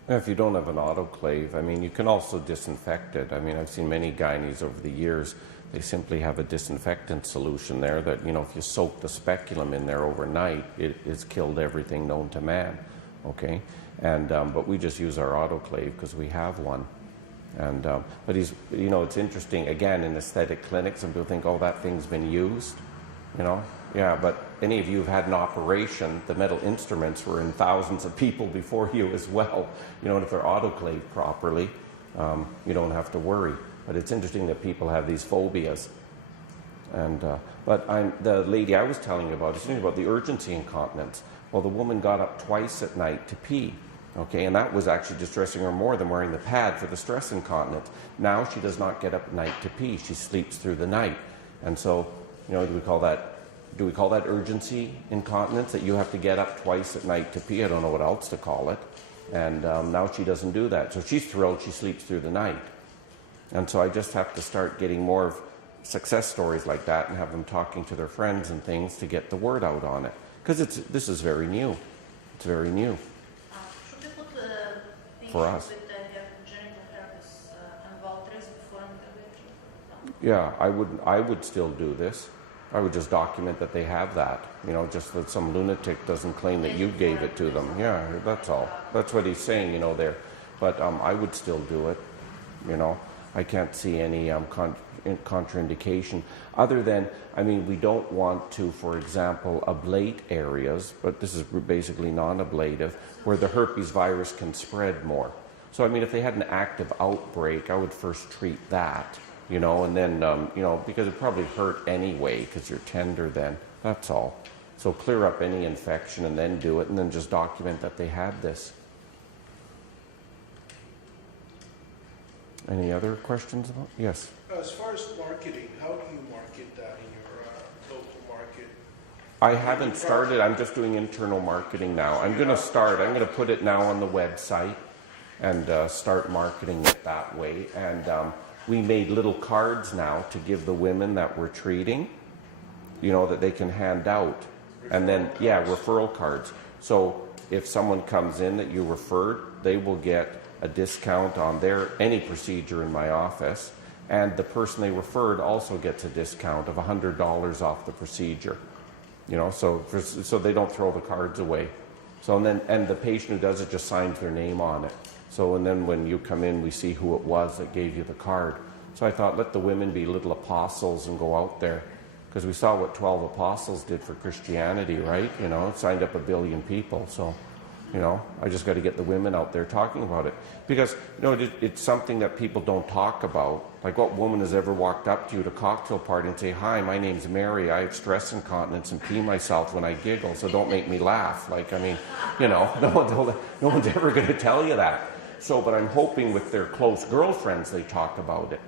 If you don't have an autoclave, I mean, you can also disinfect it. I mean, I've seen many gynaes over the years, they simply have a disinfectant solution there that, you know, if you soak the speculum in there overnight, it has killed everything known to man, okay? And, but we just use our autoclave because we have one. And, but he's, you know, it's interesting, again, in aesthetic clinics, some people think, oh, that thing's been used, you know? Yeah, but any of you who've had an operation, the metal instruments were in thousands of people before you as well. You know, and if they're autoclaved properly, you don't have to worry. But it's interesting that people have these phobias. And, but the lady I was telling you about, is thinking about the urgency incontinence. Well, the woman got up twice at night to pee. Okay, and that was actually distressing her more than wearing the pad for the stress incontinence. Now she does not get up at night to pee. She sleeps through the night. And so, you know, do we call that urgency incontinence, that you have to get up twice at night to pee? I don't know what else to call it. And now she doesn't do that. So she's thrilled she sleeps through the night. And so I just have to start getting more of success stories like that and have them talking to their friends and things to get the word out on it. Because this is very new. It's very new. Should we put patients For us. with genital herpes involved risk before intervention, for example? Yeah, I would still do this. I would just document that they have that. You know, just that some lunatic doesn't claim that you gave it to them. Yeah, that's all. That's what he's saying, you know, there. But I would still do it, you know. I can't see any contraindication other than, I mean, we don't want to, for example, ablate areas, but this is basically non-ablative, where the herpes virus can spread more. So, I mean, if they had an active outbreak, I would first treat that, you know, and then, you know, because it probably hurt anyway, because you're tender then. That's all. So clear up any infection and then do it, and then just document that they had this. Any other questions about? Yes. As far as marketing, how do you market that in your local market? I haven't started. I'm just doing internal marketing now. I'm going to start. I'm going to put it now on the website and start marketing it that way. And we made little cards now to give the women that we're treating, you know, that they can hand out. And then, yeah, referral cards. So if someone comes in that you referred, they will get a discount on any procedure in my office, and the person they referred also gets a discount of $100 off the procedure. You know, so they don't throw the cards away. So and the patient who does it just signs their name on it. So and then when you come in, we see who it was that gave you the card. So I thought, let the women be little apostles and go out there, because we saw what 12 apostles did for Christianity, right? You know, it signed up 1 billion people. So, you know, I just got to get the women out there talking about it. Because, you know, it's something that people don't talk about. Like, what woman has ever walked up to you at a cocktail party and say, hi, my name's Mary, I have stress incontinence and pee myself when I giggle, so don't make me laugh. Like, I mean, you know, no one's ever going to tell you that. So, but I'm hoping with their close girlfriends they talk about it.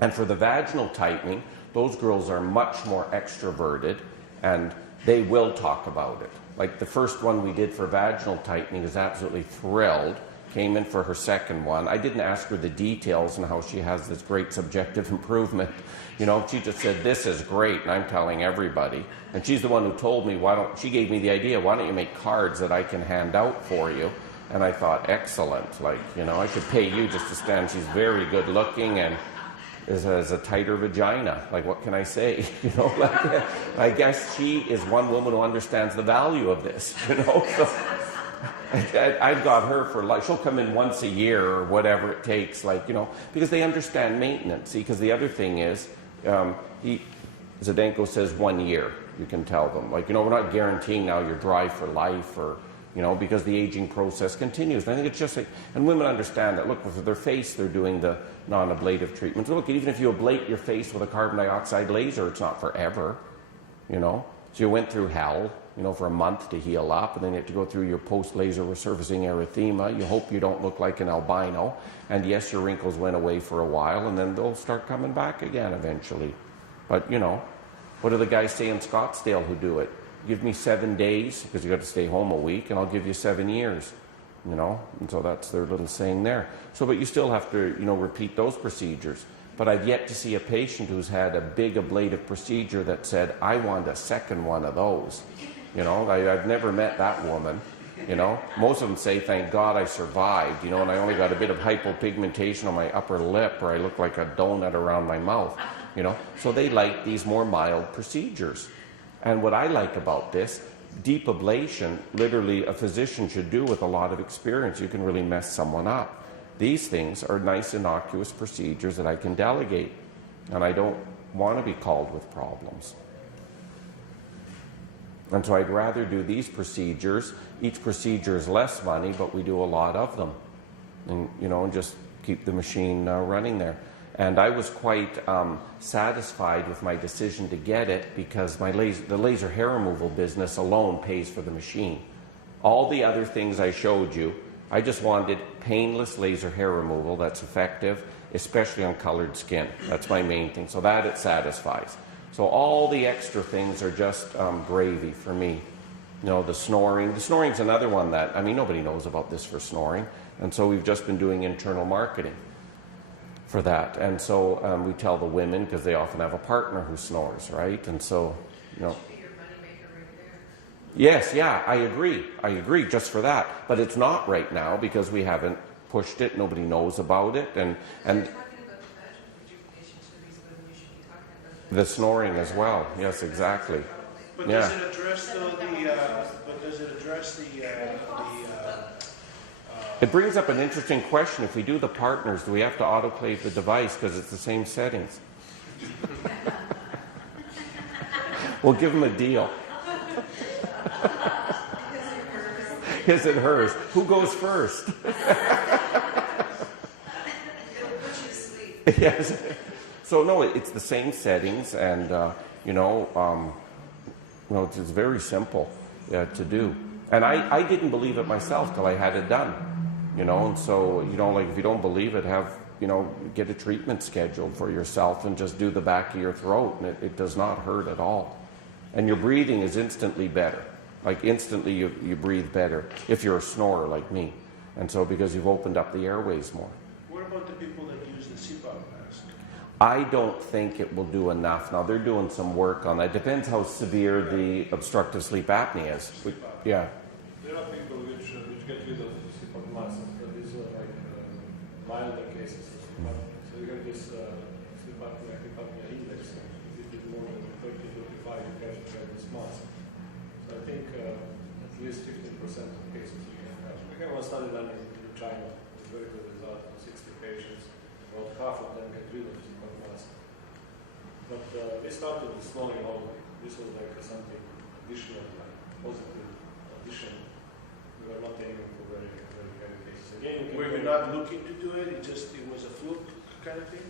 And for the vaginal tightening, those girls are much more extroverted, and they will talk about it. Like the first one we did for vaginal tightening is absolutely thrilled. Came in for her second one. I didn't ask her the details and how she has this great subjective improvement. You know, she just said, this is great, and I'm telling everybody. And she's the one who told me, she gave me the idea, why don't you make cards that I can hand out for you? And I thought, excellent. Like, you know, I should pay you just to stand. She's very good looking and has a tighter vagina. Like, what can I say? You know, like, I guess she is one woman who understands the value of this, you know. So I've got her for life. She'll come in once a year or whatever it takes, like, you know, because they understand maintenance. See, because the other thing is, Zdenko says 1 year, you can tell them. Like, you know, we're not guaranteeing now you're dry for life or, you know, because the aging process continues. And I think it's just like, and women understand that, look, for their face, they're doing the non-ablative treatments. Look, even if you ablate your face with a carbon dioxide laser, it's not forever, you know. So you went through hell, you know, for a month to heal up, and then you have to go through your post-laser resurfacing erythema. You hope you don't look like an albino. And yes, your wrinkles went away for a while, and then they'll start coming back again eventually. But, you know, what do the guys say in Scottsdale who do it? Give me 7 days, because you got to stay home a week, and I'll give you 7 years, you know. And so that's their little saying there. So, but you still have to, you know, repeat those procedures. But I've yet to see a patient who's had a big ablative procedure that said, I want a second one of those. You know, I've never met that woman. You know, most of them say, thank God I survived, you know, and I only got a bit of hypopigmentation on my upper lip, or I look like a donut around my mouth, you know. So they like these more mild procedures. And what I like about this, deep ablation, literally a physician should do with a lot of experience. You can really mess someone up. These things are nice, innocuous procedures that I can delegate, and I don't want to be called with problems. And so I'd rather do these procedures. Each procedure is less money, but we do a lot of them. And, you know, and just keep the machine running there. And I was quite satisfied with my decision to get it, because the laser hair removal business alone pays for the machine. All the other things I showed you, I just wanted painless laser hair removal that's effective, especially on colored skin. That's my main thing. So that it satisfies. So all the extra things are just gravy for me. You know, the snoring. The snoring's another one that, I mean, nobody knows about this for snoring. And so we've just been doing internal marketing for that. And so we tell the women, because they often have a partner who snores, right? And so, you know. Should be your moneymaker right there. Yes, yeah, I agree, just for that. But it's not right now, because we haven't pushed it, nobody knows about it. And You're talking about the vaginal rejuvenation to these women, you should be talking about the snoring as well. Yes, exactly. But Yeah. does it address though It brings up an interesting question. If we do the partners, do we have to autoclave the device because it's the same settings? We'll give them a deal. His and hers. Who goes first? It'll put you to sleep. Yes. So no, it's the same settings, and you know, it's very simple to do. And I didn't believe it myself till I had it done. You know, and so, you know, like if you don't believe it, get a treatment scheduled for yourself and just do the back of your throat, and it does not hurt at all. And your breathing is instantly better. Like instantly you breathe better if you're a snorer like me. And so because you've opened up the airways more. What about the people that use the CPAP mask? I don't think it will do enough. Now they're doing some work on that. Depends how severe the obstructive sleep apnea is. Yeah. There are people which get rid of the CPAP masks, but these are like milder cases of sleep apnea. So you have this sleep apnea index. If it is more than 30 to 35, you have to have this mask. So I think at least 15% of cases you can have. We have one study done in China with very good result on 60 patients. About half of them get rid of CPAP masks. But we started with snoring only. This was like something additional, like positive addition. We were not aiming for very, very heavy cases. Again, Were you not looking to do it? It was a fluke kind of thing?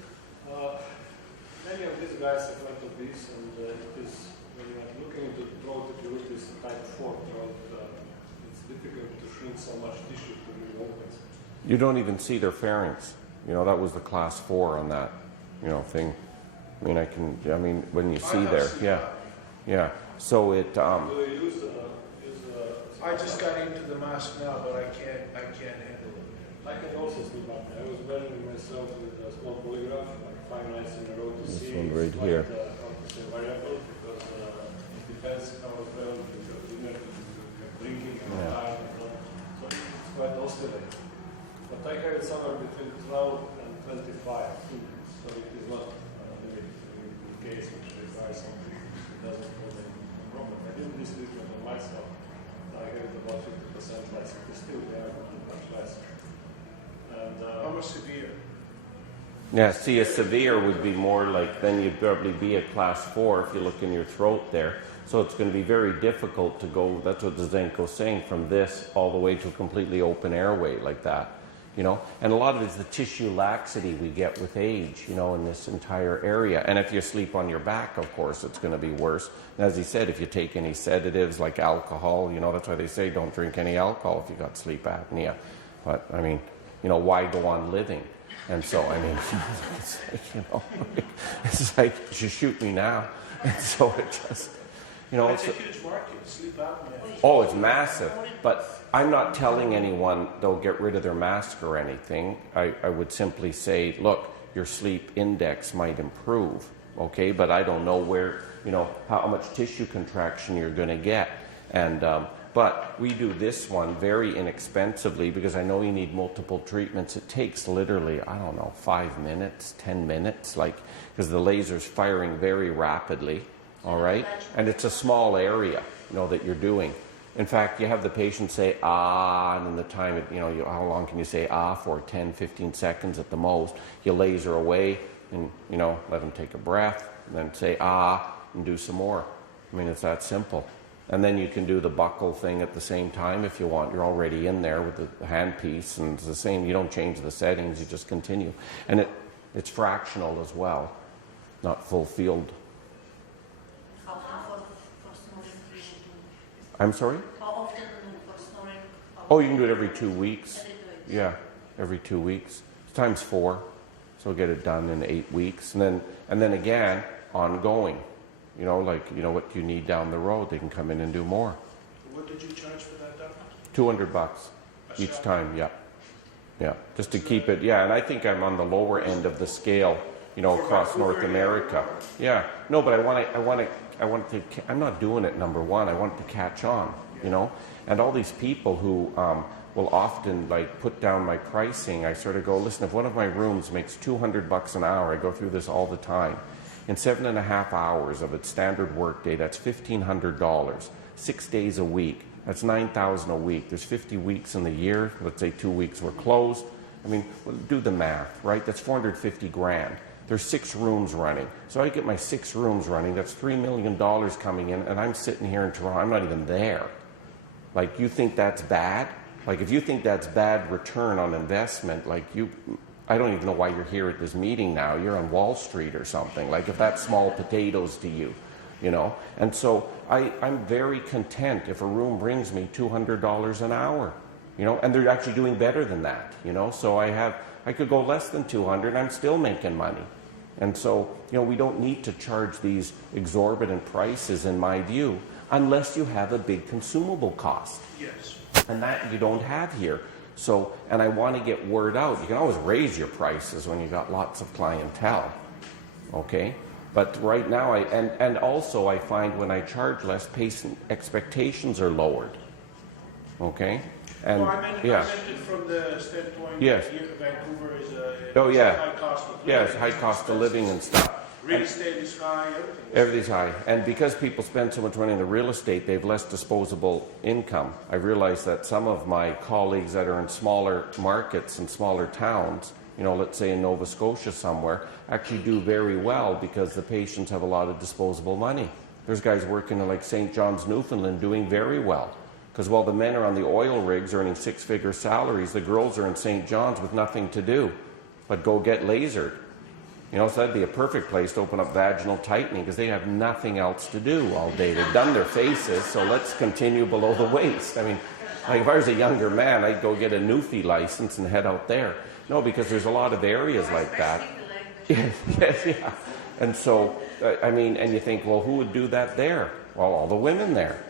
Many of these guys have went obese, and it is, when you are looking into the throat, if you look at this type 4 throat, it's difficult to shrink so much tissue to really open. You don't even see their pharynx. You know, that was the class 4 on that, thing. I mean, when you see there, yeah. So it, Do they use I just got into the mask now, but I can't handle it. I can also sleep apnea. I was measuring myself with a small polygraph, like 5 nights in a row to This see. one right it's here. Quite, how to say, variable, because it depends how well you're drinking and time and so on. So it's quite oscillating. But I have it somewhere between 12 and 25 index, so it is not limited in case which requires something that doesn't cause any problem. I did this treatment on myself. I have it about 50% less. It is still there, but much less. And, How much severe? Yeah, see, a severe would be more like, then you'd probably be a class 4 if you look in your throat there. So it's going to be very difficult to go, that's what the Zenko's saying, from this all the way to a completely open airway like that. And a lot of it is the tissue laxity we get with age, in this entire area. And if you sleep on your back, of course, it's going to be worse. And as he said, if you take any sedatives like alcohol, that's why they say don't drink any alcohol if you got sleep apnea. But, why go on living? And so, it's like, you shoot me now. And so it just, It's a huge market, sleep apnea. Oh, it's massive. But I'm not telling anyone they'll get rid of their mask or anything. I would simply say, look, your sleep index might improve, okay? But I don't know where, how much tissue contraction you're going to get. And But we do this one very inexpensively because I know you need multiple treatments. It takes literally, I don't know, 5 minutes, 10 minutes, like, because the laser's firing very rapidly, all right? And it's a small area, you know, that you're doing. In fact, you have the patient say, ah, and in the time, how long can you say ah for? 10, 15 seconds at the most. You laser away and, let them take a breath, and then say ah, and do some more. I mean, it's that simple. And then you can do the buckle thing at the same time if you want. You're already in there with the handpiece, and it's the same. You don't change the settings, you just continue. And it's fractional as well, not full field. How often for snoring do you do? I'm sorry? How often for snoring? Oh, you can do it every 2 weeks. Every 2 weeks. Yeah, every 2 weeks. Times 4, so get it done in 8 weeks. And then again, ongoing. What you need down the road, they can come in and do more. What did you charge for that, Doc? $200 each time, yeah. Yeah, just to keep it, yeah, and I think I'm on the lower end of the scale, across North America. Yeah, no, but I'm not doing it, number one. I want it to catch on, and all these people who will often put down my pricing. I sort of go, listen, if one of my rooms makes $200 an hour, I go through this all the time. In 7.5 hours of its standard workday, that's $1,500. 6 days a week, that's $9,000 a week. There's 50 weeks in the year. Let's say 2 weeks were closed. I mean, do the math, right? That's $450,000. There's 6 rooms running. So I get my 6 rooms running. That's $3 million coming in, and I'm sitting here in Toronto. I'm not even there. You think that's bad? If you think that's bad return on investment, I don't even know why you're here at this meeting now. You're on Wall Street or something. If that's small potatoes to you, And so I'm very content if a room brings me $200 an hour, and they're actually doing better than that, So I could go less than 200 and I'm still making money. And so, we don't need to charge these exorbitant prices, in my view, unless you have a big consumable cost. Yes. And that you don't have here. So, and I want to get word out. You can always raise your prices when you got lots of clientele, okay? But right now, and also I find when I charge less, patient expectations are lowered, okay? And I meant it from the standpoint yes. that Vancouver is a high cost of living. Yes, high cost of living and stuff. Real estate is high, Everything's high. And because people spend so much money in the real estate, they have less disposable income. I realize that some of my colleagues that are in smaller markets and smaller towns, let's say in Nova Scotia somewhere, actually do very well because the patients have a lot of disposable money. There's guys working in St. John's, Newfoundland doing very well. Because while the men are on the oil rigs earning 6-figure salaries, the girls are in St. John's with nothing to do but go get lasered. So that'd be a perfect place to open up vaginal tightening because they have nothing else to do all day. They've done their faces, so let's continue below the waist. I mean, if I was a younger man, I'd go get a Newfie license and head out there. No, because there's a lot of areas like that. Yes, yeah. And so, and you think, well, who would do that there? Well, all the women there.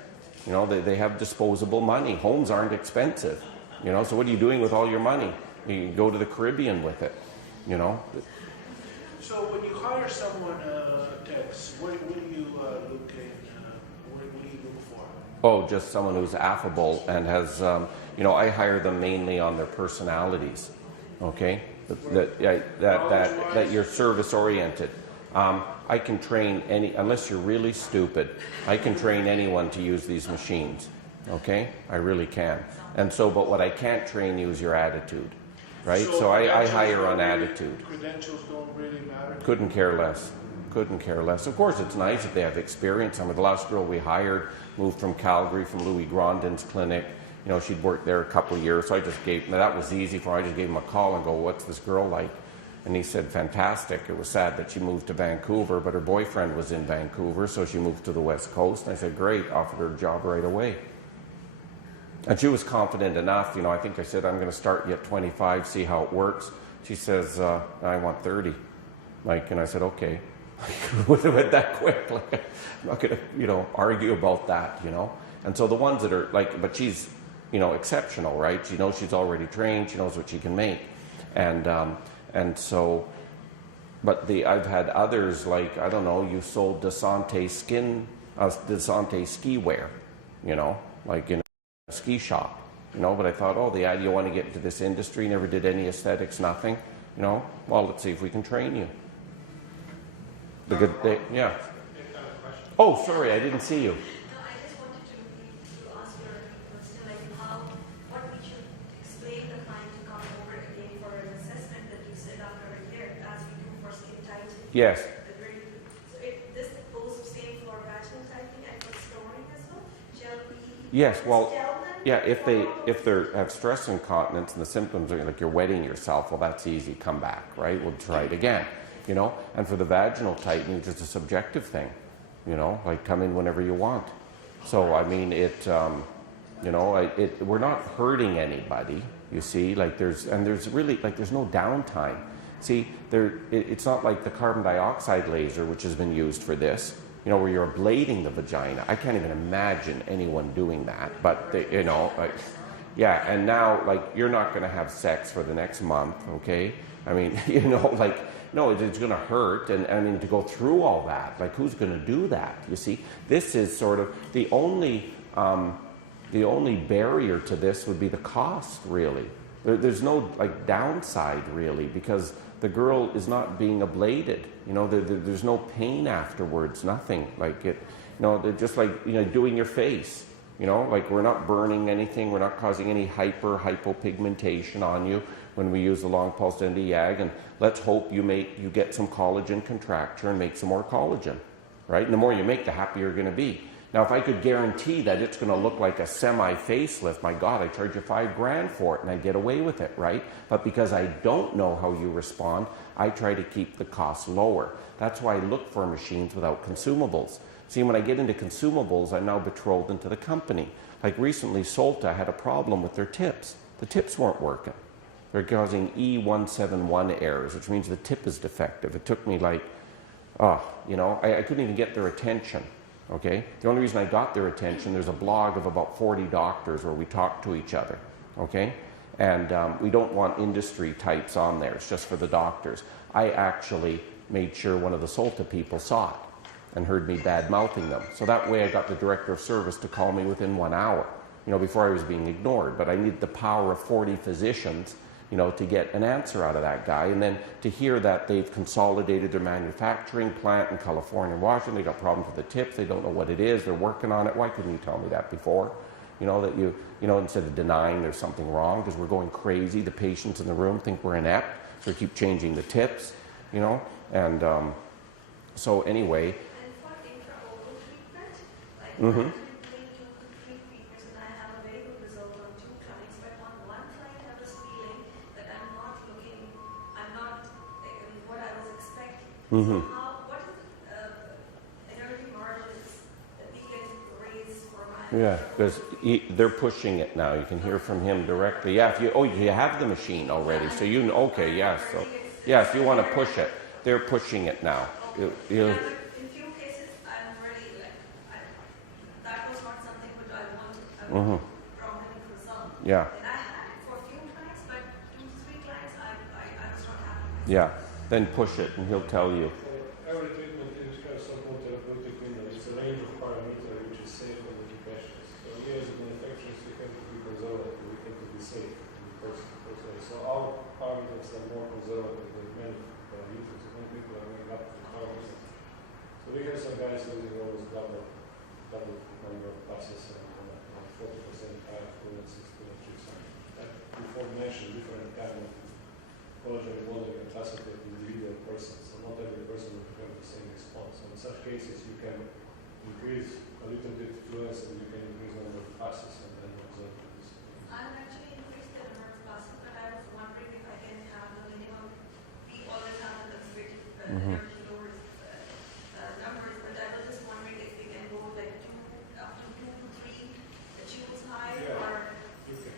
They have disposable money. Homes aren't expensive. So what are you doing with all your money? You can go to the Caribbean with it, So when you hire someone, Tex, what do you look in? What do you look for? Oh, just someone who's affable and has, I hire them mainly on their personalities. Okay, that you're service oriented. I can train unless you're really stupid, I can train anyone to use these machines. Okay, I really can. And so, but what I can't train you is your attitude. Right? So I hire on attitude. Credentials don't really matter? Couldn't care less. Couldn't care less. Of course, it's nice if they have experience. The last girl we hired moved from Calgary, from Louis Grondin's clinic. She'd worked there a couple of years, so I just gave, that was easy for her. I just gave him a call and go, what's this girl like? And he said, fantastic. It was sad that she moved to Vancouver, but her boyfriend was in Vancouver, so she moved to the West Coast. And I said, great, offered her a job right away. And she was confident enough, I think I said, I'm going to start you at 25, see how it works. She says, I want 30. And I said, okay. With that quick, I'm not going to, argue about that, And so the ones that are but she's, exceptional, right? She knows she's already trained. She knows what she can make. And so, but I've had others I don't know, you sold Desante ski wear, ski shop, you know, but I thought, oh, you want to get into this industry, never did any aesthetics, nothing, you know, well, let's see if we can train you. The good day, yeah. Oh, sorry, I didn't see you. No, I just wanted to ask your question, like what we should explain the client to come over again for an assessment that you said after a year, as we do for skin tightening. Yes. So this goes same for vaginal tightening and for storing as well? Shall we Yes, well, tell them? yeah, if they have stress incontinence and the symptoms are like you're wetting yourself, well, that's easy. Come back, right? We'll try it again, you know. And for the vaginal tightening, it's just a subjective thing, you know. Like come in whenever you want. So I mean, you know, we're not hurting anybody. You see, like there's really like there's no downtime. See, it's not like the carbon dioxide laser, which has been used for this. You know, where you're ablating the vagina. I can't even imagine anyone doing that. But, you know, like, yeah, and now, like, you're not going to have sex for the next month, okay? I mean, you know, like, no, it's going to hurt. And, I mean, to go through all that, like, who's going to do that? You see, this is sort of the only barrier to this would be the cost, really. There's no, like, downside, really, because the girl is not being ablated. You know, there's no pain afterwards, nothing. Like it, you know, they're just like, you know, doing your face. You know, like we're not burning anything, we're not causing any hypopigmentation on you when we use the long pulsed Nd:YAG. And let's hope you get some collagen contracture and make some more collagen, right? And the more you make, the happier you're going to be. Now, if I could guarantee that it's going to look like a semi-facelift, my God, I charge you $5,000 for it and I get away with it, right? But because I don't know how you respond, I try to keep the costs lower. That's why I look for machines without consumables. See, when I get into consumables, I'm now betrothed into the company. Like recently, Solta had a problem with their tips. The tips weren't working. They're causing E171 errors, which means the tip is defective. It took me like, you know, I couldn't even get their attention. Okay? The only reason I got their attention, there's a blog of about 40 doctors where we talk to each other. Okay? And we don't want industry types on there. It's just for the doctors. I actually made sure one of the Solta people saw it and heard me bad-mouthing them. So that way I got the director of service to call me within 1 hour, you know, before I was being ignored. But I needed the power of 40 physicians, you know, to get an answer out of that guy. And then to hear that they've consolidated their manufacturing plant in California and Washington, they got problems with the tips, they don't know what it is, they're working on it. Why couldn't you tell me that before? You know, that you know, instead of denying there's something wrong, because we're going crazy. The patients in the room think we're inept, so we keep changing the tips, you know. And so anyway. And for intraoral treatment, like Mm-hmm. Mm-hmm. So what is energy margins that we can raise for my... Yeah, because they're pushing it now. You can hear from him directly. Yeah, if you have the machine already, so you know, okay, yes. So, yeah, if you want to push it, they're pushing it now. In few cases, I'm really that was not something which I wanted from him to resolve. Yeah. And I had it for a few clients, but 2-3 clients, I was not happy. Yeah, then push it and he'll tell you. Every treatment has some therapeutic window. It's a range of parameters which is safe and efficacious. So we as manufacturers, we have to be conservative, we have to be safe. So our parameters are more conservative than many users. Many people are going up to parameters. So we have some guys using almost double number of passes and 40% higher fluencies to achieve something. Like before mentioned, different kind of collagen modeling capacity of individual persons. So not every person will have the same response. So in such cases, you can increase a little bit fluency and you can increase the number of passes and then observe this. I've actually increased the number of passes, but I was wondering if I can have the minimum. We always have the fixed numbers, but I was just wondering if we can go like up to 2 to 3 joules higher, Yeah. or You can.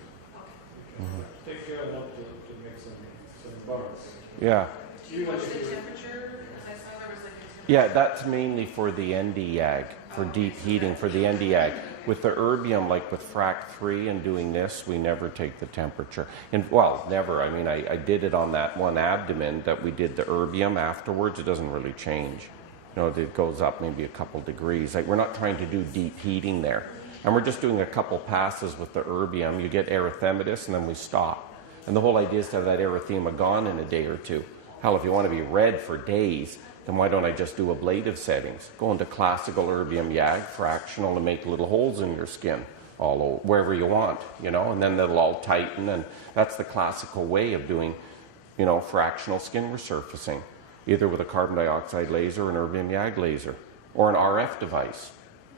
okay. Take care not to make some burns. Yeah. What's the temperature? I saw there was like Yeah, that's mainly for the Nd:YAG, for deep heating, for the Nd:YAG. With the erbium, like with Frac 3 and doing this, we never take the temperature. And well, never. I mean, I did it on that one abdomen that we did the erbium afterwards. It doesn't really change. You know, it goes up maybe a couple degrees. Like we're not trying to do deep heating there. And we're just doing a couple passes with the erbium. You get erythematous, and then we stop. And the whole idea is to have that erythema gone in a day or two. Hell, if you want to be red for days, then why don't I just do ablative settings? Go into classical erbium YAG, fractional, and make little holes in your skin all over, wherever you want, you know, and then they'll all tighten. And that's the classical way of doing, you know, fractional skin resurfacing, either with a carbon dioxide laser, an erbium YAG laser, or an RF device.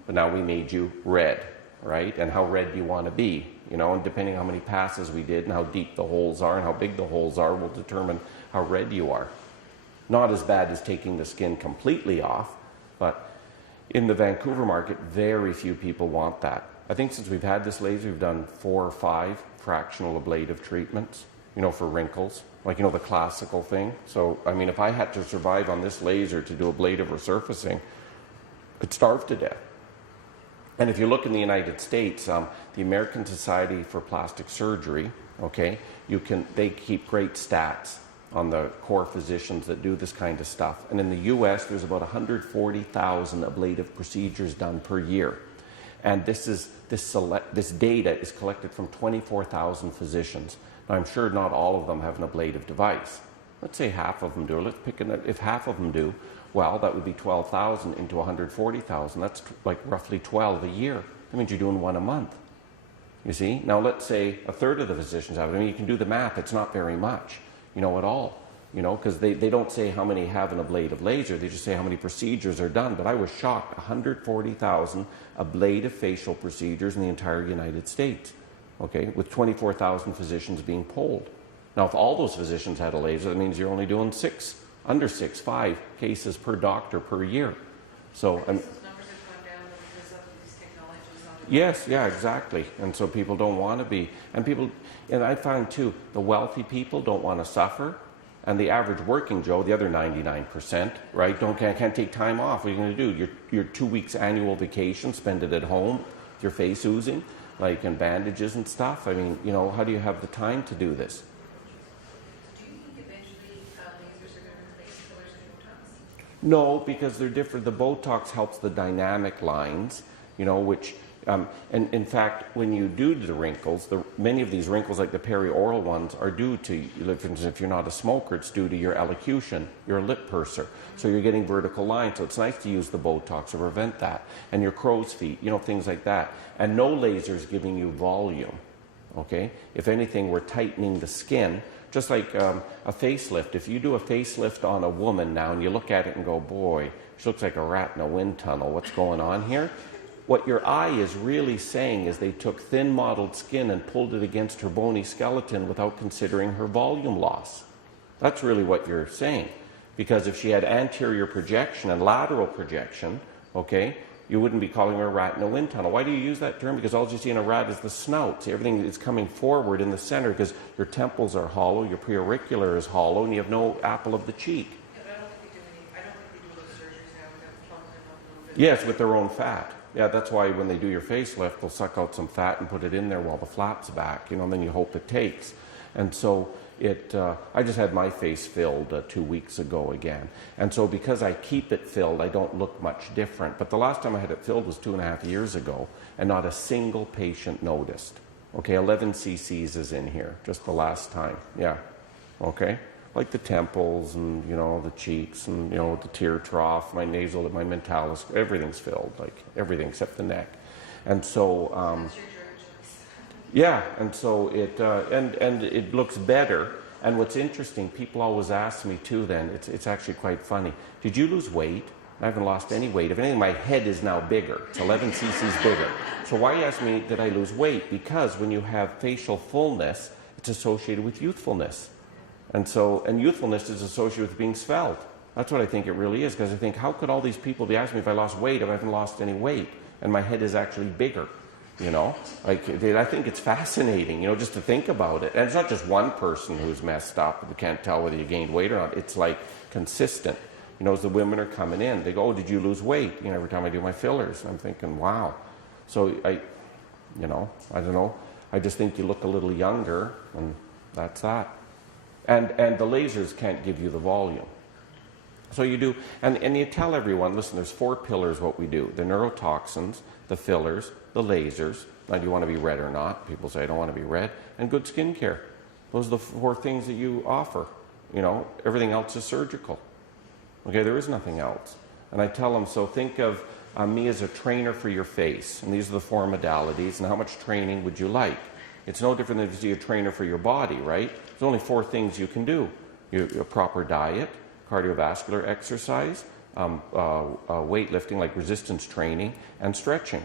But now we made you red, right? And how red do you want to be? You know, and depending on how many passes we did and how deep the holes are and how big the holes are will determine how red you are. Not as bad as taking the skin completely off, but in the Vancouver market, very few people want that. I think since we've had this laser, we've done 4 or 5 fractional ablative treatments, you know, for wrinkles, like, you know, the classical thing. So, I mean, if I had to survive on this laser to do ablative resurfacing, I'd starve to death. And if you look in the United States, the American Society for Plastic Surgery, okay, they keep great stats on the core physicians that do this kind of stuff. And in the US, there's about 140,000 ablative procedures done per year. And this data is collected from 24,000 physicians. Now, I'm sure not all of them have an ablative device. Let's say half of them do. Let's pick if half of them do, well, that would be 12,000 into 140,000. That's like roughly 12 a year. That means you're doing 1 a month. You see? Now, let's say a third of the physicians have it. I mean, you can do the math. It's not very much, you know, at all. You know, because they don't say how many have an ablative laser. They just say how many procedures are done. But I was shocked. 140,000 ablative facial procedures in the entire United States, okay, with 24,000 physicians being polled. Now, if all those physicians had a laser, that means you're only doing 5 cases per doctor per year. So, Those numbers have gone down because of these technologies. yes, yeah, exactly. And so people don't want to be, and I find too, the wealthy people don't want to suffer, and the average working Joe, the other 99%, right, can't take time off. What are you going to do? Your 2 weeks annual vacation, spend it at home, with your face oozing, like, and bandages and stuff. I mean, you know, how do you have the time to do this? Do you think eventually lasers are going to replace fillers and Botox? No, because they're different. The Botox helps the dynamic lines, you know, which, and in fact, when you do the wrinkles, many of these wrinkles, like the perioral ones, are due to, for instance, if you're not a smoker, it's due to your elocution, your lip purser. So you're getting vertical lines. So it's nice to use the Botox to prevent that. And your crow's feet, you know, things like that. And no laser is giving you volume, okay? If anything, we're tightening the skin. Just like a facelift. If you do a facelift on a woman now and you look at it and go, boy, she looks like a rat in a wind tunnel. What's going on here? What your eye is really saying is they took thin modeled skin and pulled it against her bony skeleton without considering her volume loss. That's really what you're saying. Because if she had anterior projection and lateral projection, okay, you wouldn't be calling her a rat in a wind tunnel. Why do you use that term? Because all you see in a rat is the snout. See, everything is coming forward in the center because your temples are hollow, your preauricular is hollow, and you have no apple of the cheek. Yeah, but I don't think they do those surgeries now without plugging them up a little bit. Yes, with their own fat. Yeah, that's why when they do your facelift, they'll suck out some fat and put it in there while the flap's back, you know, and then you hope it takes. And so I just had my face filled 2 weeks ago again. And so because I keep it filled, I don't look much different. But the last time I had it filled was 2.5 years ago, and not a single patient noticed. Okay, 11 cc's is in here, just the last time. Yeah, okay. Like the temples and, you know, the cheeks and, you know, the tear trough, my nasal, my mentalis, everything's filled, like everything except the neck. And so, That's your drug choice. yeah, and so and it looks better. And what's interesting, people always ask me too then, it's actually quite funny, did you lose weight? I haven't lost any weight. If anything, my head is now bigger. It's 11 cc's bigger. So why you ask me, did I lose weight? Because when you have facial fullness, it's associated with youthfulness. And youthfulness is associated with being svelte. That's what I think it really is, because I think, how could all these people be asking me if I lost weight if I haven't lost any weight? And my head is actually bigger, you know? Like, I think it's fascinating, you know, just to think about it. And it's not just one person who's messed up who can't tell whether you gained weight or not. It's like consistent. You know, as the women are coming in, they go, oh, did you lose weight? You know, every time I do my fillers. And I'm thinking, wow. So I don't know. I just think you look a little younger, and that's that. And the lasers can't give you the volume. So you do, and you tell everyone, listen, there's 4 pillars what we do. The neurotoxins, the fillers, the lasers. Now, do you want to be red or not? People say, I don't want to be red. And good skincare. Those are the 4 things that you offer. You know, everything else is surgical. Okay, there is nothing else. And I tell them, so think of me as a trainer for your face. And these are the 4 modalities. And how much training would you like? It's no different than if you see a trainer for your body, right? There's only 4 things you can do. A proper diet, cardiovascular exercise, weightlifting like resistance training, and stretching.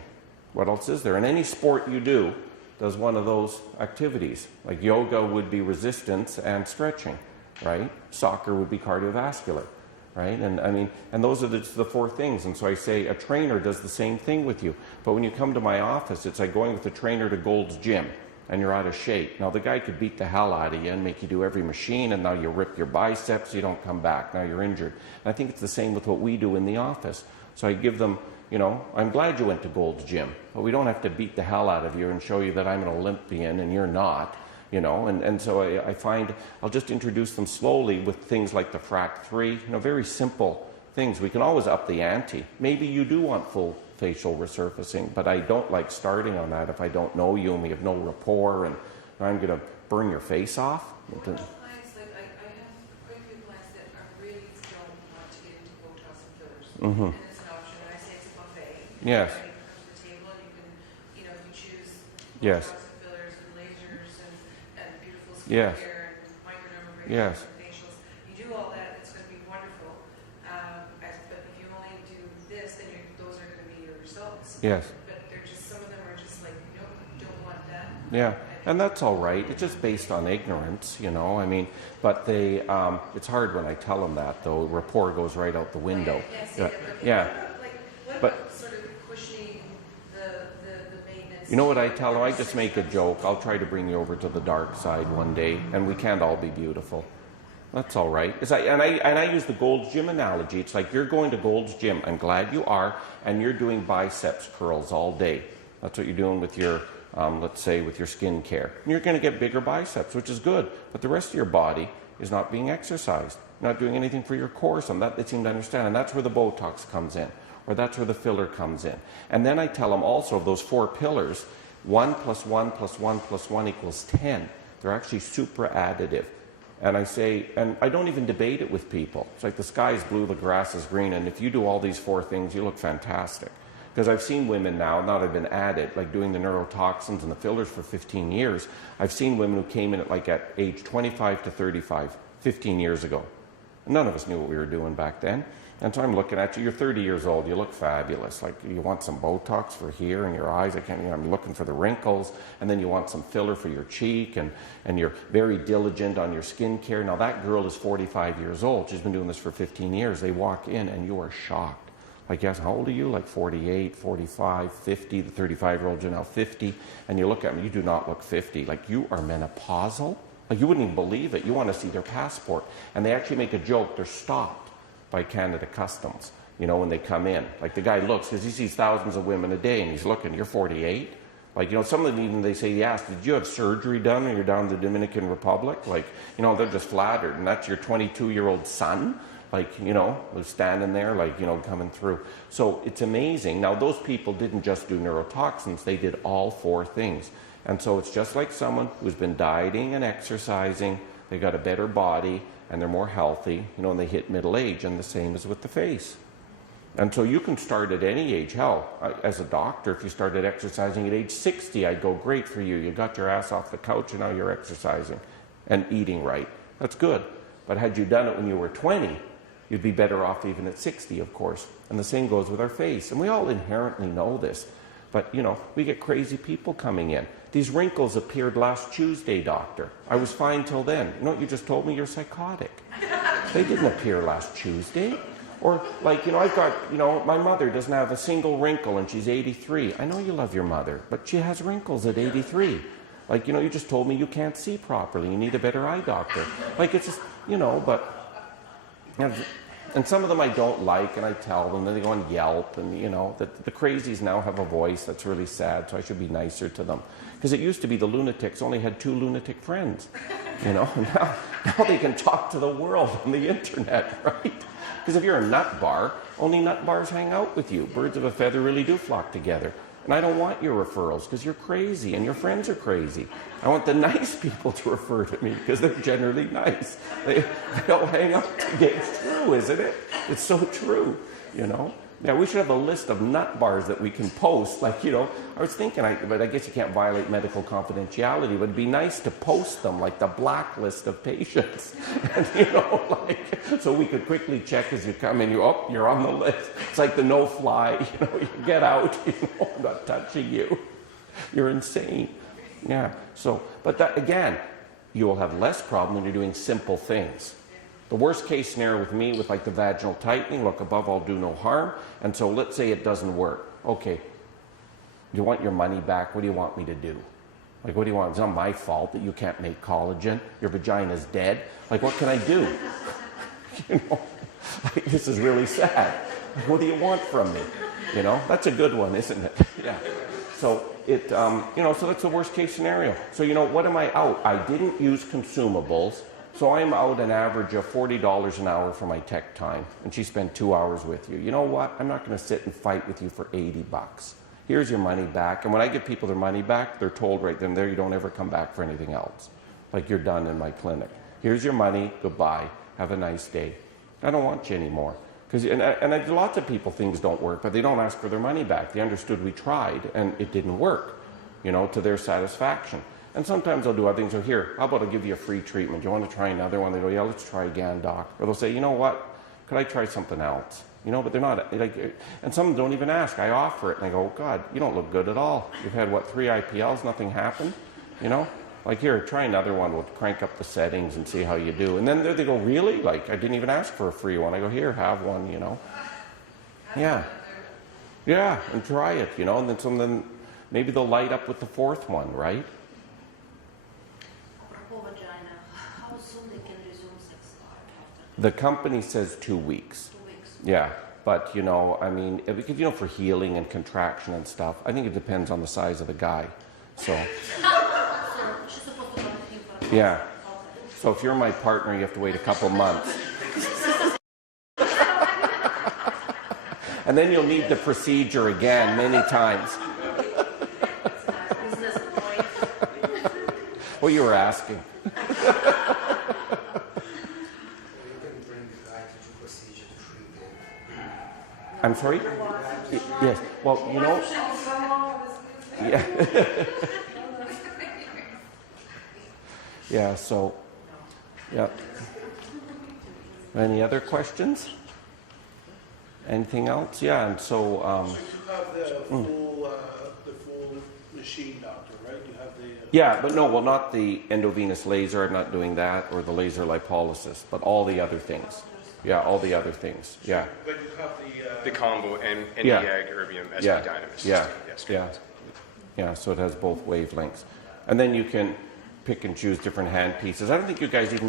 What else is there? And any sport you do does one of those activities. Like yoga would be resistance and stretching, right? Soccer would be cardiovascular, right? And I mean, and those are the 4 things. And so I say a trainer does the same thing with you. But when you come to my office, it's like going with a trainer to Gold's Gym and you're out of shape. Now the guy could beat the hell out of you and make you do every machine, and now you rip your biceps, you don't come back, now you're injured. And I think it's the same with what we do in the office. So I give them, you know, I'm glad you went to Gold's Gym, but we don't have to beat the hell out of you and show you that I'm an Olympian and you're not, you know. And so I find I'll just introduce them slowly with things like the Frac 3, you know, very simple things. We can always up the ante. Maybe you do want full facial resurfacing, but I don't like starting on that if I don't know you and we have no rapport and I'm going to burn your face off. What about clients, like I have quite a few clients that are really don't want to get into Botox and fillers. Mm-hmm. And it's an option, and I say it's a buffet. Yes. Everybody comes to the table and you can, you know, you choose Yes. Botox and fillers and lasers and beautiful Yes. skincare and microdermabrasion Yes. and facials. You do all that, it's going to be wonderful. But if you only do this, then those are going to be your results. Yes. But they're just, some of them are just like, nope, don't want that. Yeah, and that's all right. It's just based on ignorance, you know. I mean, but they, it's hard when I tell them that, though. Rapport goes right out the window. Yeah. What But- about sort of cushioning the maintenance? You know what I tell them? I just make a joke. I'll try to bring you over to the dark side one day, and we can't all be beautiful. That's all right. And I use the Gold's Gym analogy. It's like you're going to Gold's Gym. I'm glad you are, and you're doing biceps curls all day. That's what you're doing with your, let's say, with your skincare. And you're going to get bigger biceps, which is good. But the rest of your body is not being exercised. You're not doing anything for your core. So that they seem to understand. And that's where the Botox comes in, or that's where the filler comes in. And then I tell them also of those 4 pillars, 1 + 1 + 1 + 1 = 10. They're actually super additive. And I say, and I don't even debate it with people. It's like the sky is blue, the grass is green, and if you do all these 4 things, you look fantastic. Because I've seen women now that have been at it, like doing the neurotoxins and the fillers for 15 years. I've seen women who came in at age 25 to 35, 15 years ago. None of us knew what we were doing back then. And so I'm looking at you, you're 30 years old, you look fabulous. Like, you want some Botox for here in your eyes, I'm looking for the wrinkles, and then you want some filler for your cheek, and you're very diligent on your skincare. Now that girl is 45 years old, she's been doing this for 15 years. They walk in and you are shocked. Like, yes, how old are you? Like 48, 45, 50, the 35-year-olds are now 50, and you look at them, you do not look 50. Like, you are menopausal? Like, you wouldn't even believe it. You want to see their passport. And they actually make a joke, they're stopped by Canada Customs, you know, when they come in. Like, the guy looks, because he sees thousands of women a day, and he's looking, you're 48? Like, you know, some of them even, they say, yes, did you have surgery done when you're down in the Dominican Republic? Like, you know, they're just flattered, and that's your 22-year-old son? Like, you know, who's standing there, like, you know, coming through. So it's amazing. Now, those people didn't just do neurotoxins, they did all 4 things. And so it's just like someone who's been dieting and exercising, they got a better body, and they're more healthy, you know, and they hit middle age, and the same is with the face. And so you can start at any age. Hell, as a doctor, if you started exercising at age 60, I'd go, great for you. You got your ass off the couch, and now you're exercising and eating right. That's good. But had you done it when you were 20, you'd be better off even at 60, of course. And the same goes with our face. And we all inherently know this. But, you know, we get crazy people coming in. These wrinkles appeared last Tuesday, doctor. I was fine till then. You know what you just told me? You're psychotic. They didn't appear last Tuesday. Or, like, you know, I've got, you know, my mother doesn't have a single wrinkle and she's 83. I know you love your mother, but she has wrinkles at 83. Like, you know, you just told me you can't see properly. You need a better eye doctor. Like, it's just, you know, but... And some of them I don't like, and I tell them, then they go on Yelp, and, you know, the crazies now have a voice that's really sad, so I should be nicer to them. Because it used to be the lunatics only had 2 lunatic friends, you know, and now they can talk to the world on the internet, right? Because if you're a nut bar, only nut bars hang out with you. Birds of a feather really do flock together. And I don't want your referrals because you're crazy and your friends are crazy. I want the nice people to refer to me because they're generally nice. They don't hang up to get. It's true, isn't it? It's so true, you know. Yeah, we should have a list of nut bars that we can post. Like, you know, I was thinking, but I guess you can't violate medical confidentiality. But it'd be nice to post them, like the blacklist of patients. And, you know, like, so we could quickly check as you come in, you're on the list. It's like the no-fly, you know, you get out, you know, I'm not touching you. You're insane. Yeah, so, but that, again, you will have less problem when you're doing simple things. The worst case scenario with me, with like the vaginal tightening, look, above all, do no harm. And so let's say it doesn't work. Okay, you want your money back? What do you want me to do? Like, what do you want? It's not my fault that you can't make collagen. Your vagina's dead. Like, what can I do? You know, like, this is really sad. Like, what do you want from me? You know, that's a good one, isn't it? Yeah. So it, you know, so that's the worst case scenario. So, you know, what am I out? I didn't use consumables. So I'm out an average of $40 an hour for my tech time, and she spent 2 hours with you. You know what? I'm not going to sit and fight with you for $80. Here's your money back. And when I give people their money back, they're told right then and there, you don't ever come back for anything else. Like, you're done in my clinic. Here's your money. Goodbye. Have a nice day. I don't want you anymore. And lots of people, things don't work, but they don't ask for their money back. They understood we tried, and it didn't work, you know, to their satisfaction. And sometimes they'll do other things. So here, how about I'll give you a free treatment? You want to try another one? They go, yeah, let's try again, doc. Or they'll say, you know what? Could I try something else? You know, but they're not, like, and some don't even ask. I offer it, and I go, oh, God, you don't look good at all. You've had, what, 3 IPLs? Nothing happened? You know? Like, here, try another one. We'll crank up the settings and see how you do. And then they go, really? Like, I didn't even ask for a free one. I go, here, have one, you know? Yeah. Yeah, and try it, you know? And then maybe they'll light up with the 4th one, right? How soon they can resume sex after? The company says 2 weeks. 2 weeks. Yeah, but you know, I mean, because you know, for healing and contraction and stuff, I think it depends on the size of the guy. So, So she's supposed to come with you for a yeah. Okay. So if you're my partner, you have to wait a couple months. And then you'll need the procedure again many times. Business point. What you were asking. You can bring the guy to do procedure to treat them. I'm sorry? Yes. Well, you know. Yeah. Yeah, so, yeah. Any other questions? Anything else? Yeah, and so, So you have the full machine, doctor, right? You have the... yeah, but no, well, not the endovenous laser, I'm not doing that, or the laser lipolysis, but all the other things. Yeah, all the other things, yeah. But you have The combo and Yeah. NEAG, Erbium, SD Yeah. Dynamis. Yeah, Yes, yeah. Yeah, so it has both wavelengths. And then you can pick and choose different hand pieces. I don't think you guys even